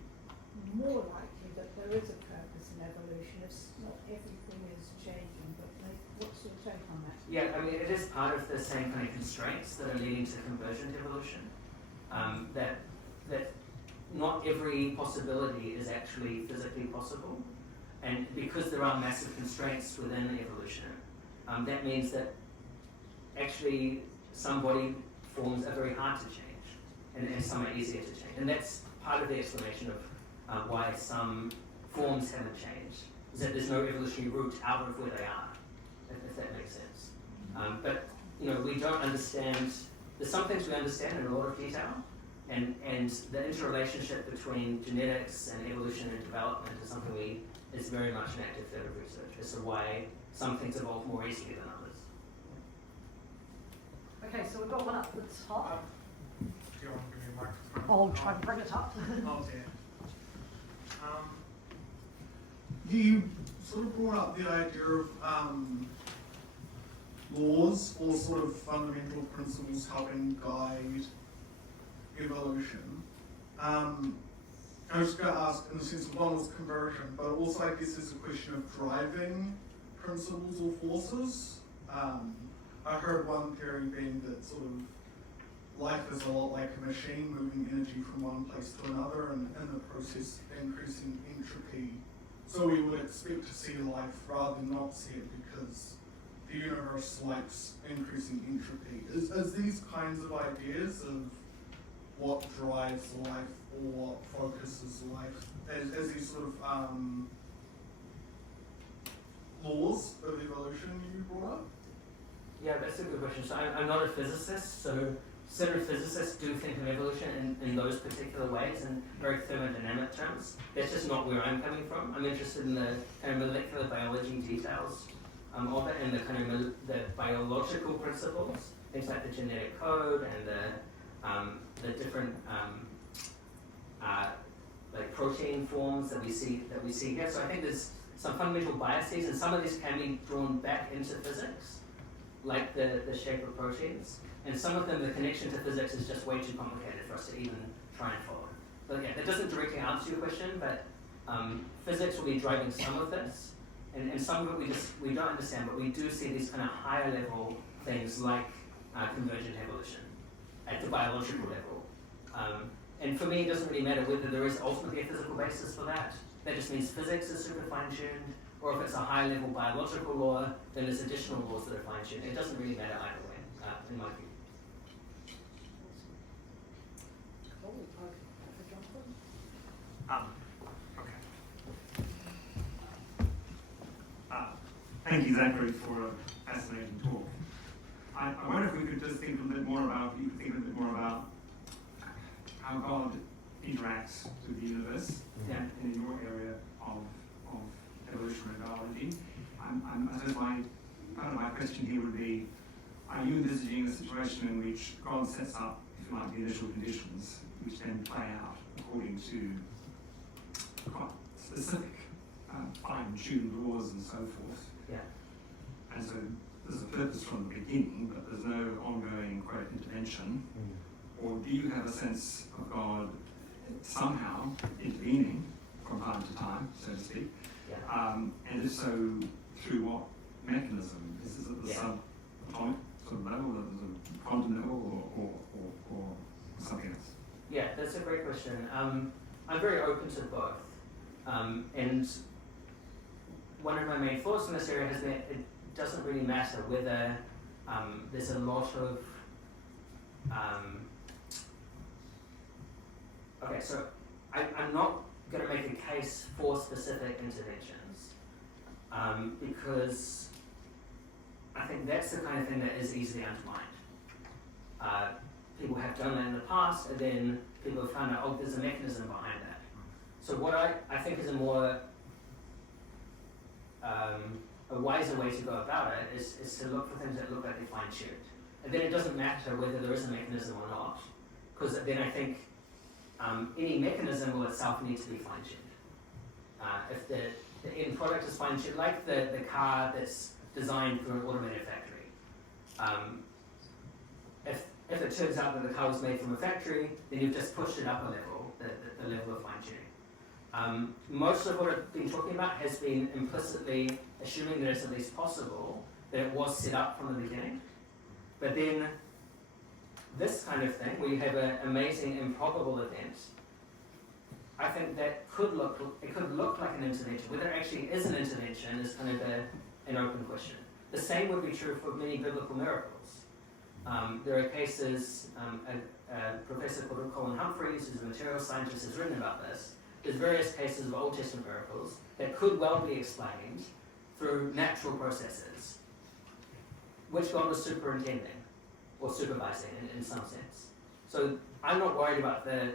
more likely that there is a purpose in evolution. If not everything is changing, but what's your take on that? Yeah, I mean, it is part of the same kind of constraints that are leading to convergent evolution. That not every possibility is actually physically possible, and because there are massive constraints within evolution, that means that actually some body forms are very hard to change, and some are easier to change, and that's part of the explanation of why some forms haven't changed, is that there's no evolutionary route out of where they are, if that makes sense. But we don't understand. There's some things we understand in a lot of detail, and the interrelationship between genetics and evolution and development is something is very much an active field of research as to why some things evolve more easily than others. Okay, so we've got one up the top. Do you want to give me a microphone? I'll try to bring it up. Oh dear. You sort of brought up the idea of laws or sort of fundamental principles helping guide evolution. I was going to ask, in the sense of one was conversion, but also I guess there's a question of driving principles or forces. I heard one theory being that sort of life is a lot like a machine moving energy from one place to another, and in the process increasing entropy. So we would expect to see life rather than not see it because the universe likes increasing entropy. Is these kinds of ideas of what drives life or what focuses life as these sort of laws of evolution you brought up? Yeah, that's a good question. So I'm not a physicist, so certain physicists do think of evolution in those particular ways in very thermodynamic terms. That's just not where I'm coming from. I'm interested in the kind of molecular biology details of it, and the kind of the biological principles, things like the genetic code and the different like protein forms that we see here. So I think there's some fundamental biases, and some of these can be drawn back into physics, like the shape of proteins. And some of them, the connection to physics is just way too complicated for us to even try and follow. So yeah, that doesn't directly answer your question, but physics will be driving some of this, and some of it we don't understand, but we do see these kind of higher level things like convergent evolution at the biological level. And for me, it doesn't really matter whether there is ultimately a physical basis for that. That just means physics is super fine-tuned, or if it's a high level biological law, then there's additional laws that are fine-tuned. It doesn't really matter either way, in my view. Thank you, Zachary, for a fascinating talk. I wonder if we could just think a little bit more about how God interacts with the universe in your area of evolutionary biology. I suppose part of my question here would be, are you envisaging a situation in which God sets up, if you like, the initial conditions, which then play out according to quite specific fine-tuned laws and so forth? Yeah. And so there's a purpose from the beginning, but there's no ongoing, quote, intervention. Or do you have a sense of God somehow intervening from time to time, so to speak? Yeah. And if so, through what mechanism? Is it at the subatomic sort of level, at the quantum level, or something else? Yeah, that's a great question. I'm very open to both. And one of my main thoughts in this area has been it doesn't really matter whether there's a lot of okay, so I'm not going to make a case for specific interventions because I think that's the kind of thing that is easily undermined. People have done that in the past, and then people have found out, oh, there's a mechanism behind that. So what I think is a more a wiser way to go about it is to look for things that look like they're fine-tuned. And then it doesn't matter whether there is a mechanism or not, because then I think any mechanism will itself need to be fine-tuned. If the end product is fine-tuned, like the car that's designed for an automated factory. If it turns out that the car was made from a factory, then you've just pushed it up a level, the level of fine-tuning. Most of what I've been talking about has been implicitly assuming that it's at least possible that it was set up from the beginning. But then this kind of thing, where you have an amazing improbable event, I think that could look like an intervention. Whether it actually is an intervention is kind of an open question. The same would be true for many biblical miracles. There are cases, a professor called Colin Humphreys, who's a materials scientist, has written about this. There's various cases of Old Testament miracles that could well be explained through natural processes, which God was superintending or supervising in some sense. So I'm not worried about the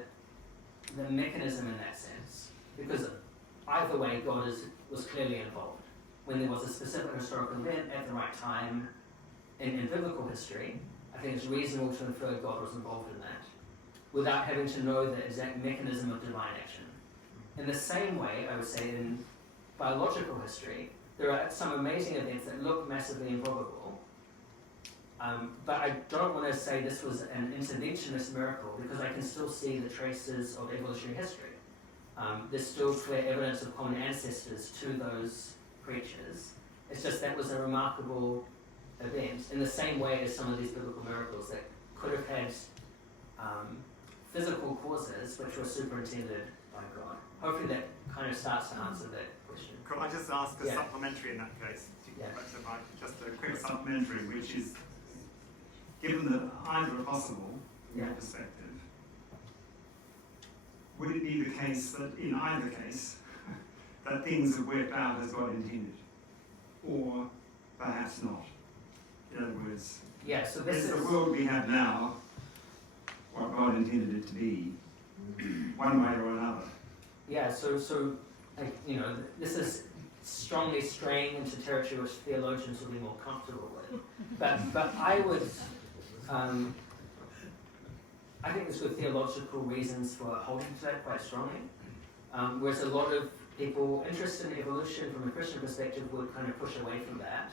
mechanism in that sense, because either way, God was clearly involved. When there was a specific historical event at the right time in biblical history, I think it's reasonable to infer God was involved in that, without having to know the exact mechanism of divine action. In the same way, I would say in biological history, there are some amazing events that look massively improbable, but I don't want to say this was an interventionist miracle, because I can still see the traces of evolutionary history. There's still clear evidence of common ancestors to those creatures. It's just that was a remarkable event, in the same way as some of these biblical miracles that could have had physical causes which were superintended by God. Hopefully that kind of starts to answer that question. Could I just ask a Yeah. supplementary in that case? Yeah. Just a quick supplementary, which is, given that either are possible from your perspective, would it be the case that in either case that things have worked out as God intended, or perhaps not? In other words, So this is is the world we have now what God intended it to be, one way or another? so this is strongly straying into territory which theologians will be more comfortable with. But I would I think there's good theological reasons for holding to that quite strongly. Whereas a lot of people interested in evolution from a Christian perspective would kind of push away from that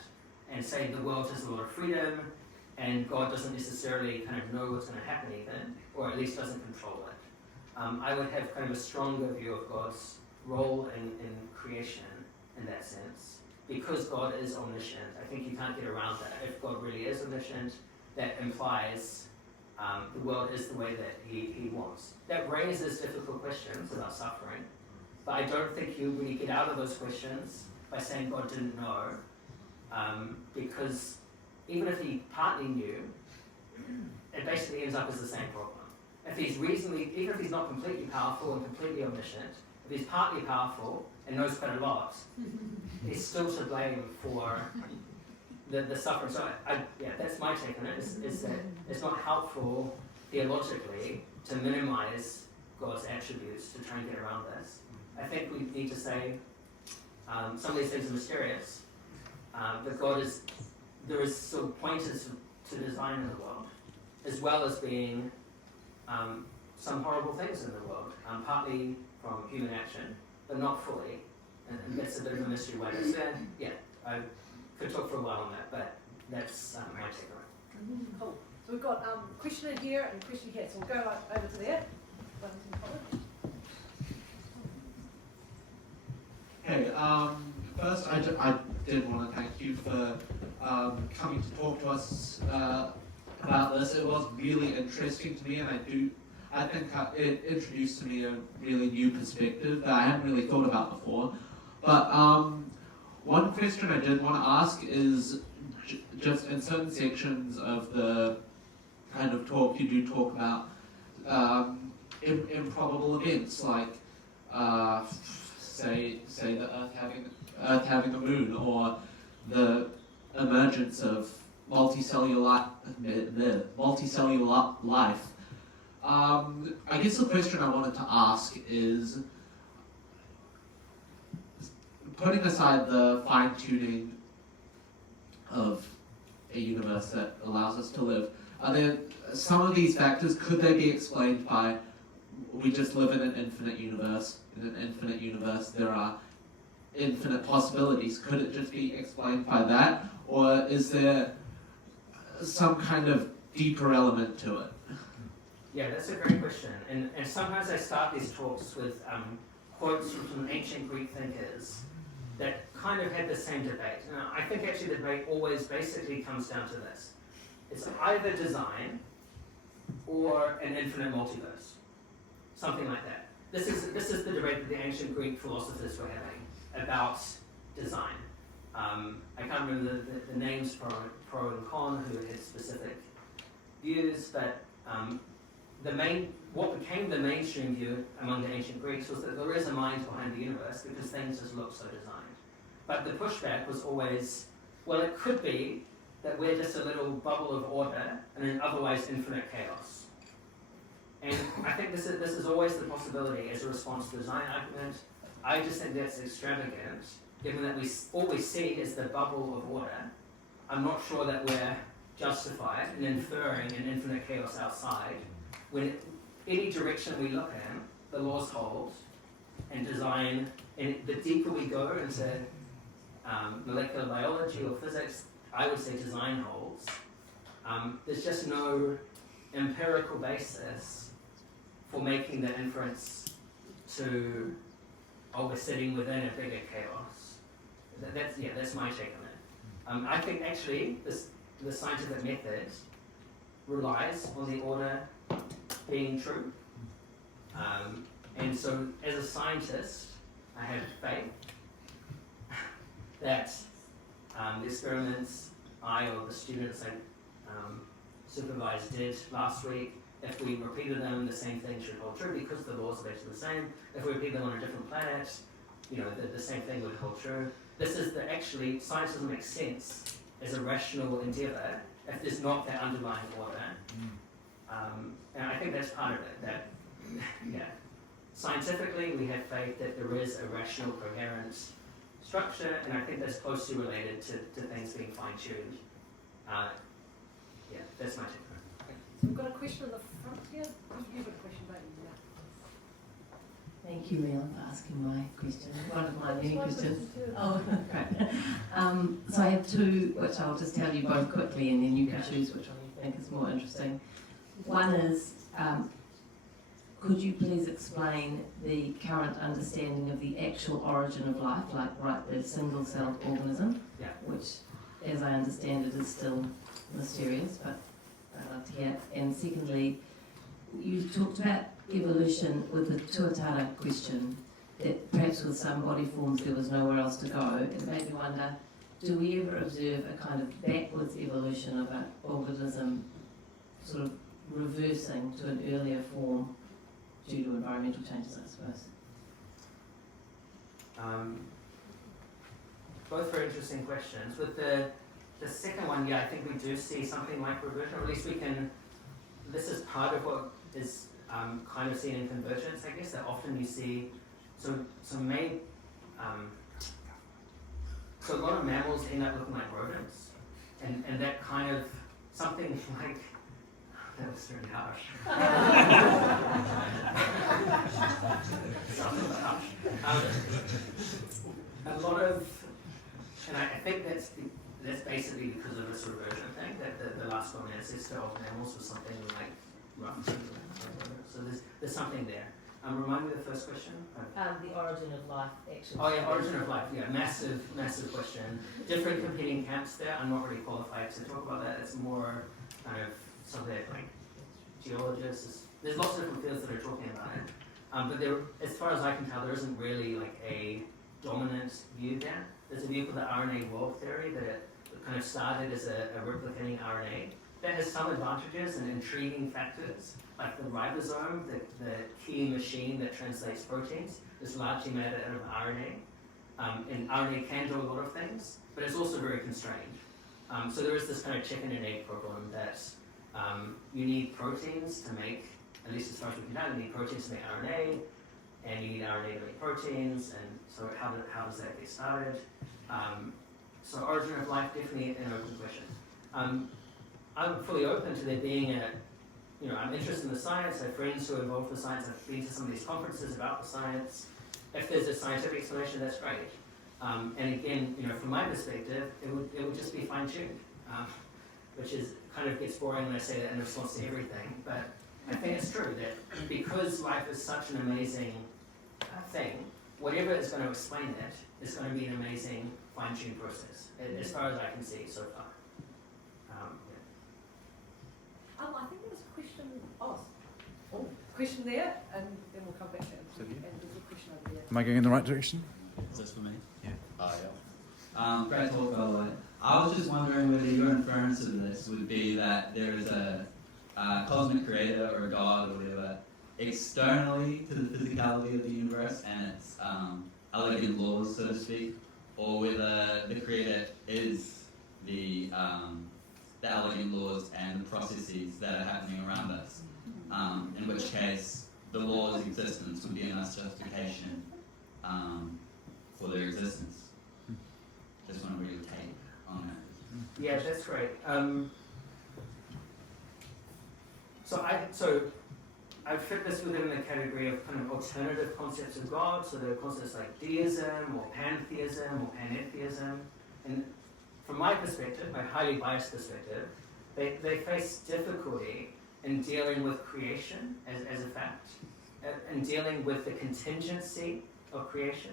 and say the world has a lot of freedom and God doesn't necessarily kind of know what's going to happen even, or at least doesn't control it. I would have kind of a stronger view of God's role in creation in that sense. Because God is omniscient, I think you can't get around that. If God really is omniscient, that implies the world is the way that he wants. That raises difficult questions about suffering, but I don't think you really get out of those questions by saying God didn't know, because even if he partly knew, it basically ends up as the same problem. If he's even if he's not completely powerful and completely omniscient, if he's partly powerful and knows quite a lot, he's still to blame for the suffering. So that's my take on it, is that it's not helpful theologically to minimize God's attributes to try and get around this. I think we need to say some of these things are mysterious, but there is sort of pointers to design in the world, as well as being some horrible things in the world, partly from human action, but not fully. And that's a bit of a mystery why that's there. I could talk for a while on that, but that's my take on it. Cool. So we've got questioner here and question here, so we'll go over to there. Okay, first I did want to thank you for coming to talk to us about this. It was really interesting to me, and I think it introduced to me a really new perspective that I hadn't really thought about before. But one question I did want to ask is just in certain sections of the kind of talk, you do talk about improbable events like say the Earth having a moon, or the emergence of multicellular life. I guess the question I wanted to ask is, putting aside the fine-tuning of a universe that allows us to live, are there some of these factors, could they be explained by we just live in an infinite universe? In an infinite universe, there are infinite possibilities. Could it just be explained by that? Or is there some kind of deeper element to it? Yeah, that's a great question. And sometimes I start these talks with quotes from some ancient Greek thinkers that kind of had the same debate. And I think actually the debate always basically comes down to this. It's either design or an infinite multiverse. Something like that. This is the debate that the ancient Greek philosophers were having about design. I can't remember the names pro and con who had specific views, but what became the mainstream view among the ancient Greeks was that there is a mind behind the universe because things just look so designed. But the pushback was always, well, it could be that we're just a little bubble of order in an otherwise infinite chaos. And I think this is always the possibility as a response to the design argument. I just think that's extravagant, given that all we see is the bubble of order. I'm not sure that we're justified in inferring an infinite chaos outside, when any direction we look in, the laws hold, and design, and the deeper we go into molecular biology or physics, I would say design holds. There's just no empirical basis for making the inference to, oh, we're sitting within a bigger chaos. That's my take on it. I think actually the scientific method relies on the order being true. And so as a scientist, I have faith that the experiments I or the students I supervised did last week, if we repeated them, the same thing should hold true because the laws are basically the same. If we repeat them on a different planet, the same thing would hold true. This is actually, science doesn't make sense as a rational endeavor if there's not that underlying order. And I think that's part of it, scientifically we have faith that there is a rational, coherent structure, and I think that's closely related to things being fine-tuned. That's my take. So we've got a question in the front here. You've got a question, don't you? Thank you, Leon, for asking my question. One of my many questions. Oh, great. So I have two, which I'll just tell you both quickly, and then you can choose which one you think is more interesting. One is, could you please explain the current understanding of the actual origin of life, like the single-celled organism, which, as I understand it, is still mysterious, but I'd love to hear. And secondly, you talked about evolution with the tuatara question, that perhaps with some body forms there was nowhere else to go. It made me wonder, do we ever observe a kind of backwards evolution of an organism sort of reversing to an earlier form due to environmental changes, I suppose? Both very interesting questions. With the second one, I think we do see something like reversion, or at least we can, this is part of what is kind of seen in convergence, I guess, that often you see, so a lot of mammals end up looking like rodents, and that kind of, something like, that was really harsh. A lot of, and I think that's basically because of this reversion thing, that the last common ancestor of mammals was something like rough. So there's something there. Remind me of the first question. The origin of life, actually. Oh yeah, origin of life. Yeah, massive question. Different competing camps there. I'm not really qualified to talk about that. It's more kind of something like geologists. There's lots of different fields that are talking about it. But there, as far as I can tell, there isn't really like a dominant view there. There's a view called the RNA world theory that it kind of started as a replicating RNA. That has some advantages and intriguing factors, like the ribosome, the key machine that translates proteins, is largely made out of RNA. And RNA can do a lot of things, but it's also very constrained. So there is this kind of chicken and egg problem that you need proteins to make, at least as far as we can tell, you need proteins to make RNA, and you need RNA to make proteins, and so how does that get started? So origin of life, definitely an open question. I'm fully open to there being I'm interested in the science, I have friends who are involved with science, I've been to some of these conferences about the science. If there's a scientific explanation, that's great. And again, from my perspective, it would just be fine-tuned, which is kind of gets boring when I say that in response to everything, but I think it's true that because life is such an amazing thing, whatever is going to explain it is going to be an amazing fine-tuned process, as far as I can see so far. I think there was a question. Question there, and then we'll come back to it. And there's a question over there. Am I going in the right direction? Is this for me? Yeah. Yeah. Great talk, by the way. I was just wondering whether your inference of this would be that there is a cosmic creator or a god or whatever externally to the physicality of the universe and its elegant laws, so to speak, or whether the creator is the elegant laws and the processes that are happening around us, in which case the law's existence would be enough justification for their existence. Just want to read your take on that. Yeah, that's great. So I fit this within the category of kind of alternative concepts of God. So there are concepts like deism or pantheism or panentheism. And from my perspective, my highly biased perspective, they face difficulty in dealing with creation as a fact, and dealing with the contingency of creation.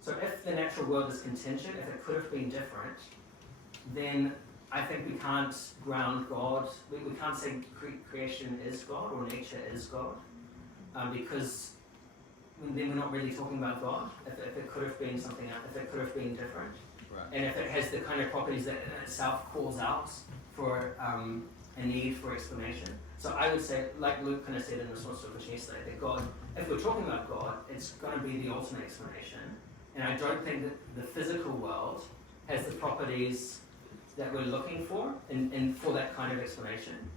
So if the natural world is contingent, if it could have been different, then I think we can't ground God. We can't say creation is God or nature is God, because then we're not really talking about God. If it could have been something else, if it could have been different, Right. and if it has the kind of properties that in itself calls out for a need for explanation. So I would say, like Luke kind of said in response to a question yesterday, that God, if we're talking about God, it's going to be the ultimate explanation. And I don't think that the physical world has the properties that we're looking for and for that kind of explanation.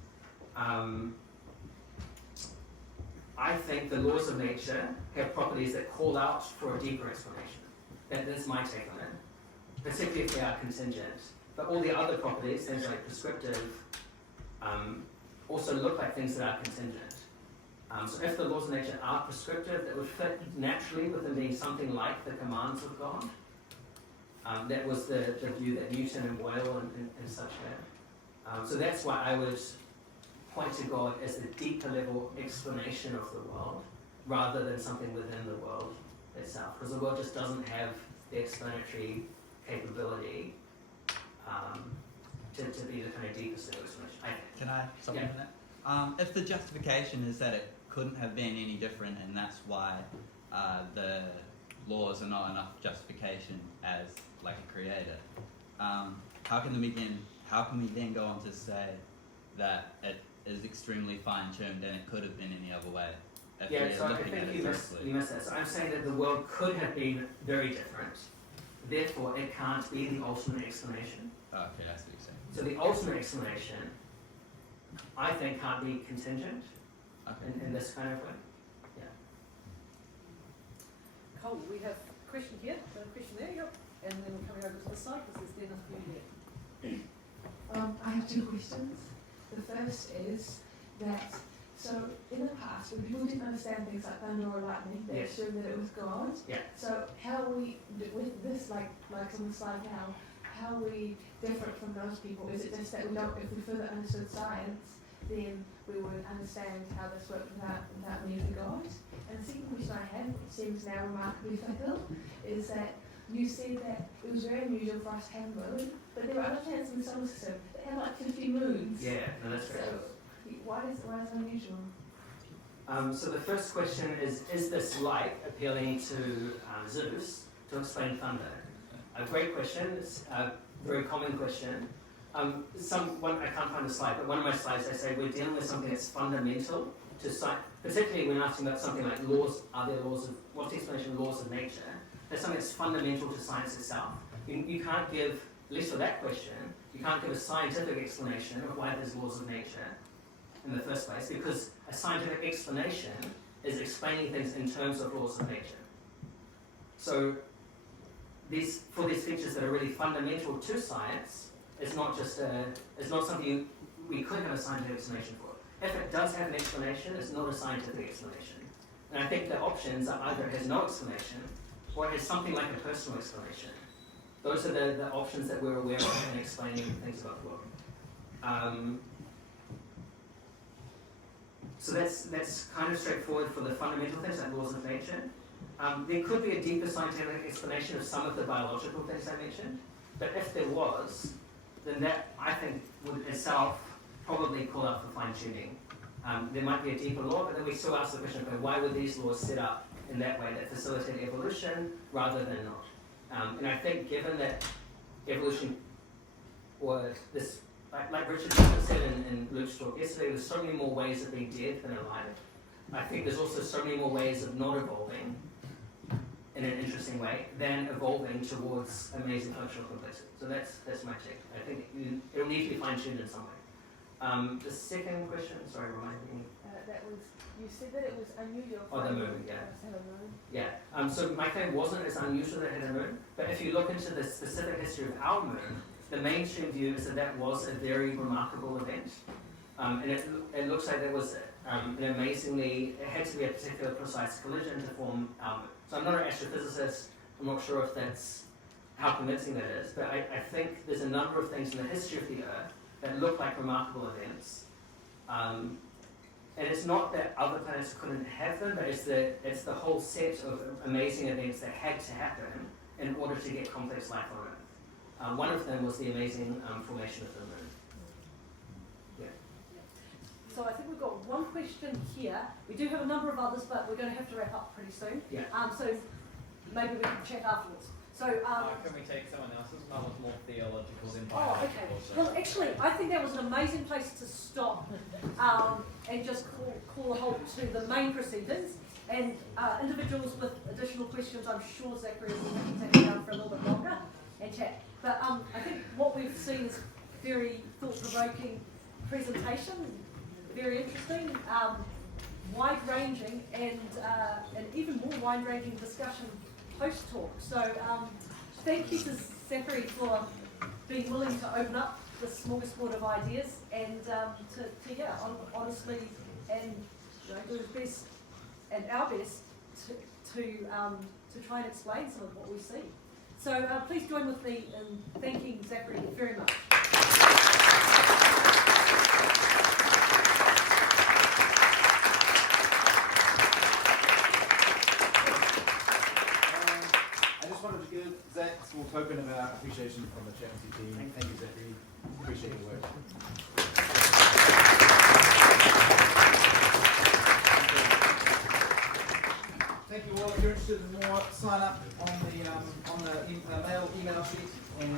I think the laws of nature have properties that call out for a deeper explanation. That's my take on it, particularly if they are contingent. But all the other properties, things like prescriptive, also look like things that are contingent. So if the laws of nature are prescriptive, that would fit naturally within being something like the commands of God. That was the view that Newton and Boyle and such had. So that's why I would point to God as the deeper level explanation of the world, rather than something within the world itself. Because the world just doesn't have the explanatory capability to be the kind of deepest level explanation. Can I supplement that? If the justification is that it couldn't have been any different and that's why the laws are not enough justification as like a creator, how can we then go on to say that it is extremely fine-tuned and it could have been any other way? Yeah, so I think you missed that. So I'm saying that the world could have been very different. Therefore, it can't be the ultimate explanation. Okay, I see what you're saying. So the ultimate explanation, I think, can't be contingent in this kind of way. Yeah. Cole, we have a question here, a question there, yep. And then we're coming over to the side because there's Dennis here. I have two questions. The first is that, so in the past, when people didn't understand things like thunder or lightning, they assumed that it was God. Yeah. So how we, with this, like on the slide now, how are we different from those people? Is it just that we don't, if we further understood science, then we would understand how this worked without me as a guide. And the second question I had, which seems now remarkably fulfilled, is that you said that it was very unusual for us to have a moon, but there are other planets in the solar system that have like 50 moons. Yeah, no, that's great. So why is it unusual? So the first question is this light appealing to Zeus to explain thunder? A great question. It's a very common question. I can't find the slide, but one of my slides I say we're dealing with something that's fundamental to science, particularly when asking about something like laws. Are there laws of, what's the explanation of laws of nature? That's something that's fundamental to science itself. You can't give, at least for that question, you can't give a scientific explanation of why there's laws of nature in the first place, because a scientific explanation is explaining things in terms of laws of nature. So for these features that are really fundamental to science, it's not something we could have a scientific explanation for. If it does have an explanation, it's not a scientific explanation. And I think the options are either it has no explanation or it has something like a personal explanation. Those are the options that we're aware of in explaining things about the world. So that's kind of straightforward for the fundamental things like laws of nature. There could be a deeper scientific explanation of some of the biological things I mentioned, but if there was, then that, I think, would itself probably call out for fine-tuning. There might be a deeper law, but then we still ask the question, okay, why were these laws set up in that way that facilitate evolution rather than not? And I think given that evolution, or this, like Richard said in Luke's talk yesterday, there's so many more ways of being dead than alive. I think there's also so many more ways of not evolving in an interesting way than evolving towards amazing functional complexity. So that's my take. I think it'll need to be fine-tuned in some way. The second question, sorry, remind me. You said that it was unusual for the moon, yeah. us to have a moon. Yeah. So my claim wasn't as unusual that it had a moon, but if you look into the specific history of our moon, the mainstream view is that was a very remarkable event. And it looks like there was an amazingly, it had to be a particular precise collision to form our moon. So I'm not an astrophysicist, I'm not sure if that's how convincing that is, but I think there's a number of things in the history of the Earth that look like remarkable events. And it's not that other planets couldn't have them, but it's the whole set of amazing events that had to happen in order to get complex life on Earth. One of them was the amazing formation of the moon. Yeah. So I think we've got one question here. We do have a number of others, but we're going to have to wrap up pretty soon. Yeah. So maybe we can chat afterwards. So can we take someone else's? That was more theological than oh, biological. okay. So. Well, actually, I think that was an amazing place to stop and just call a halt to the main proceedings. And individuals with additional questions, I'm sure Zachary will have to take down for a little bit longer and chat. But I think what we've seen is very thought-provoking presentation, very interesting, wide-ranging, and even more wide-ranging discussion post-talk. So thank you to Zachary for being willing to open up the smorgasbord of ideas and to honestly and do his best and our best to try and explain some of what we see. So please join with me in thanking Zachary very much. I just wanted to give Zach a small token of our appreciation from the Chaplaincy team. Thank you, Zachary. Appreciate your work. Thank you all. If you're interested in more, sign up on the email sheet and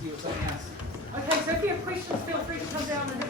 see what's something else. Okay, so if you have questions, feel free to come down and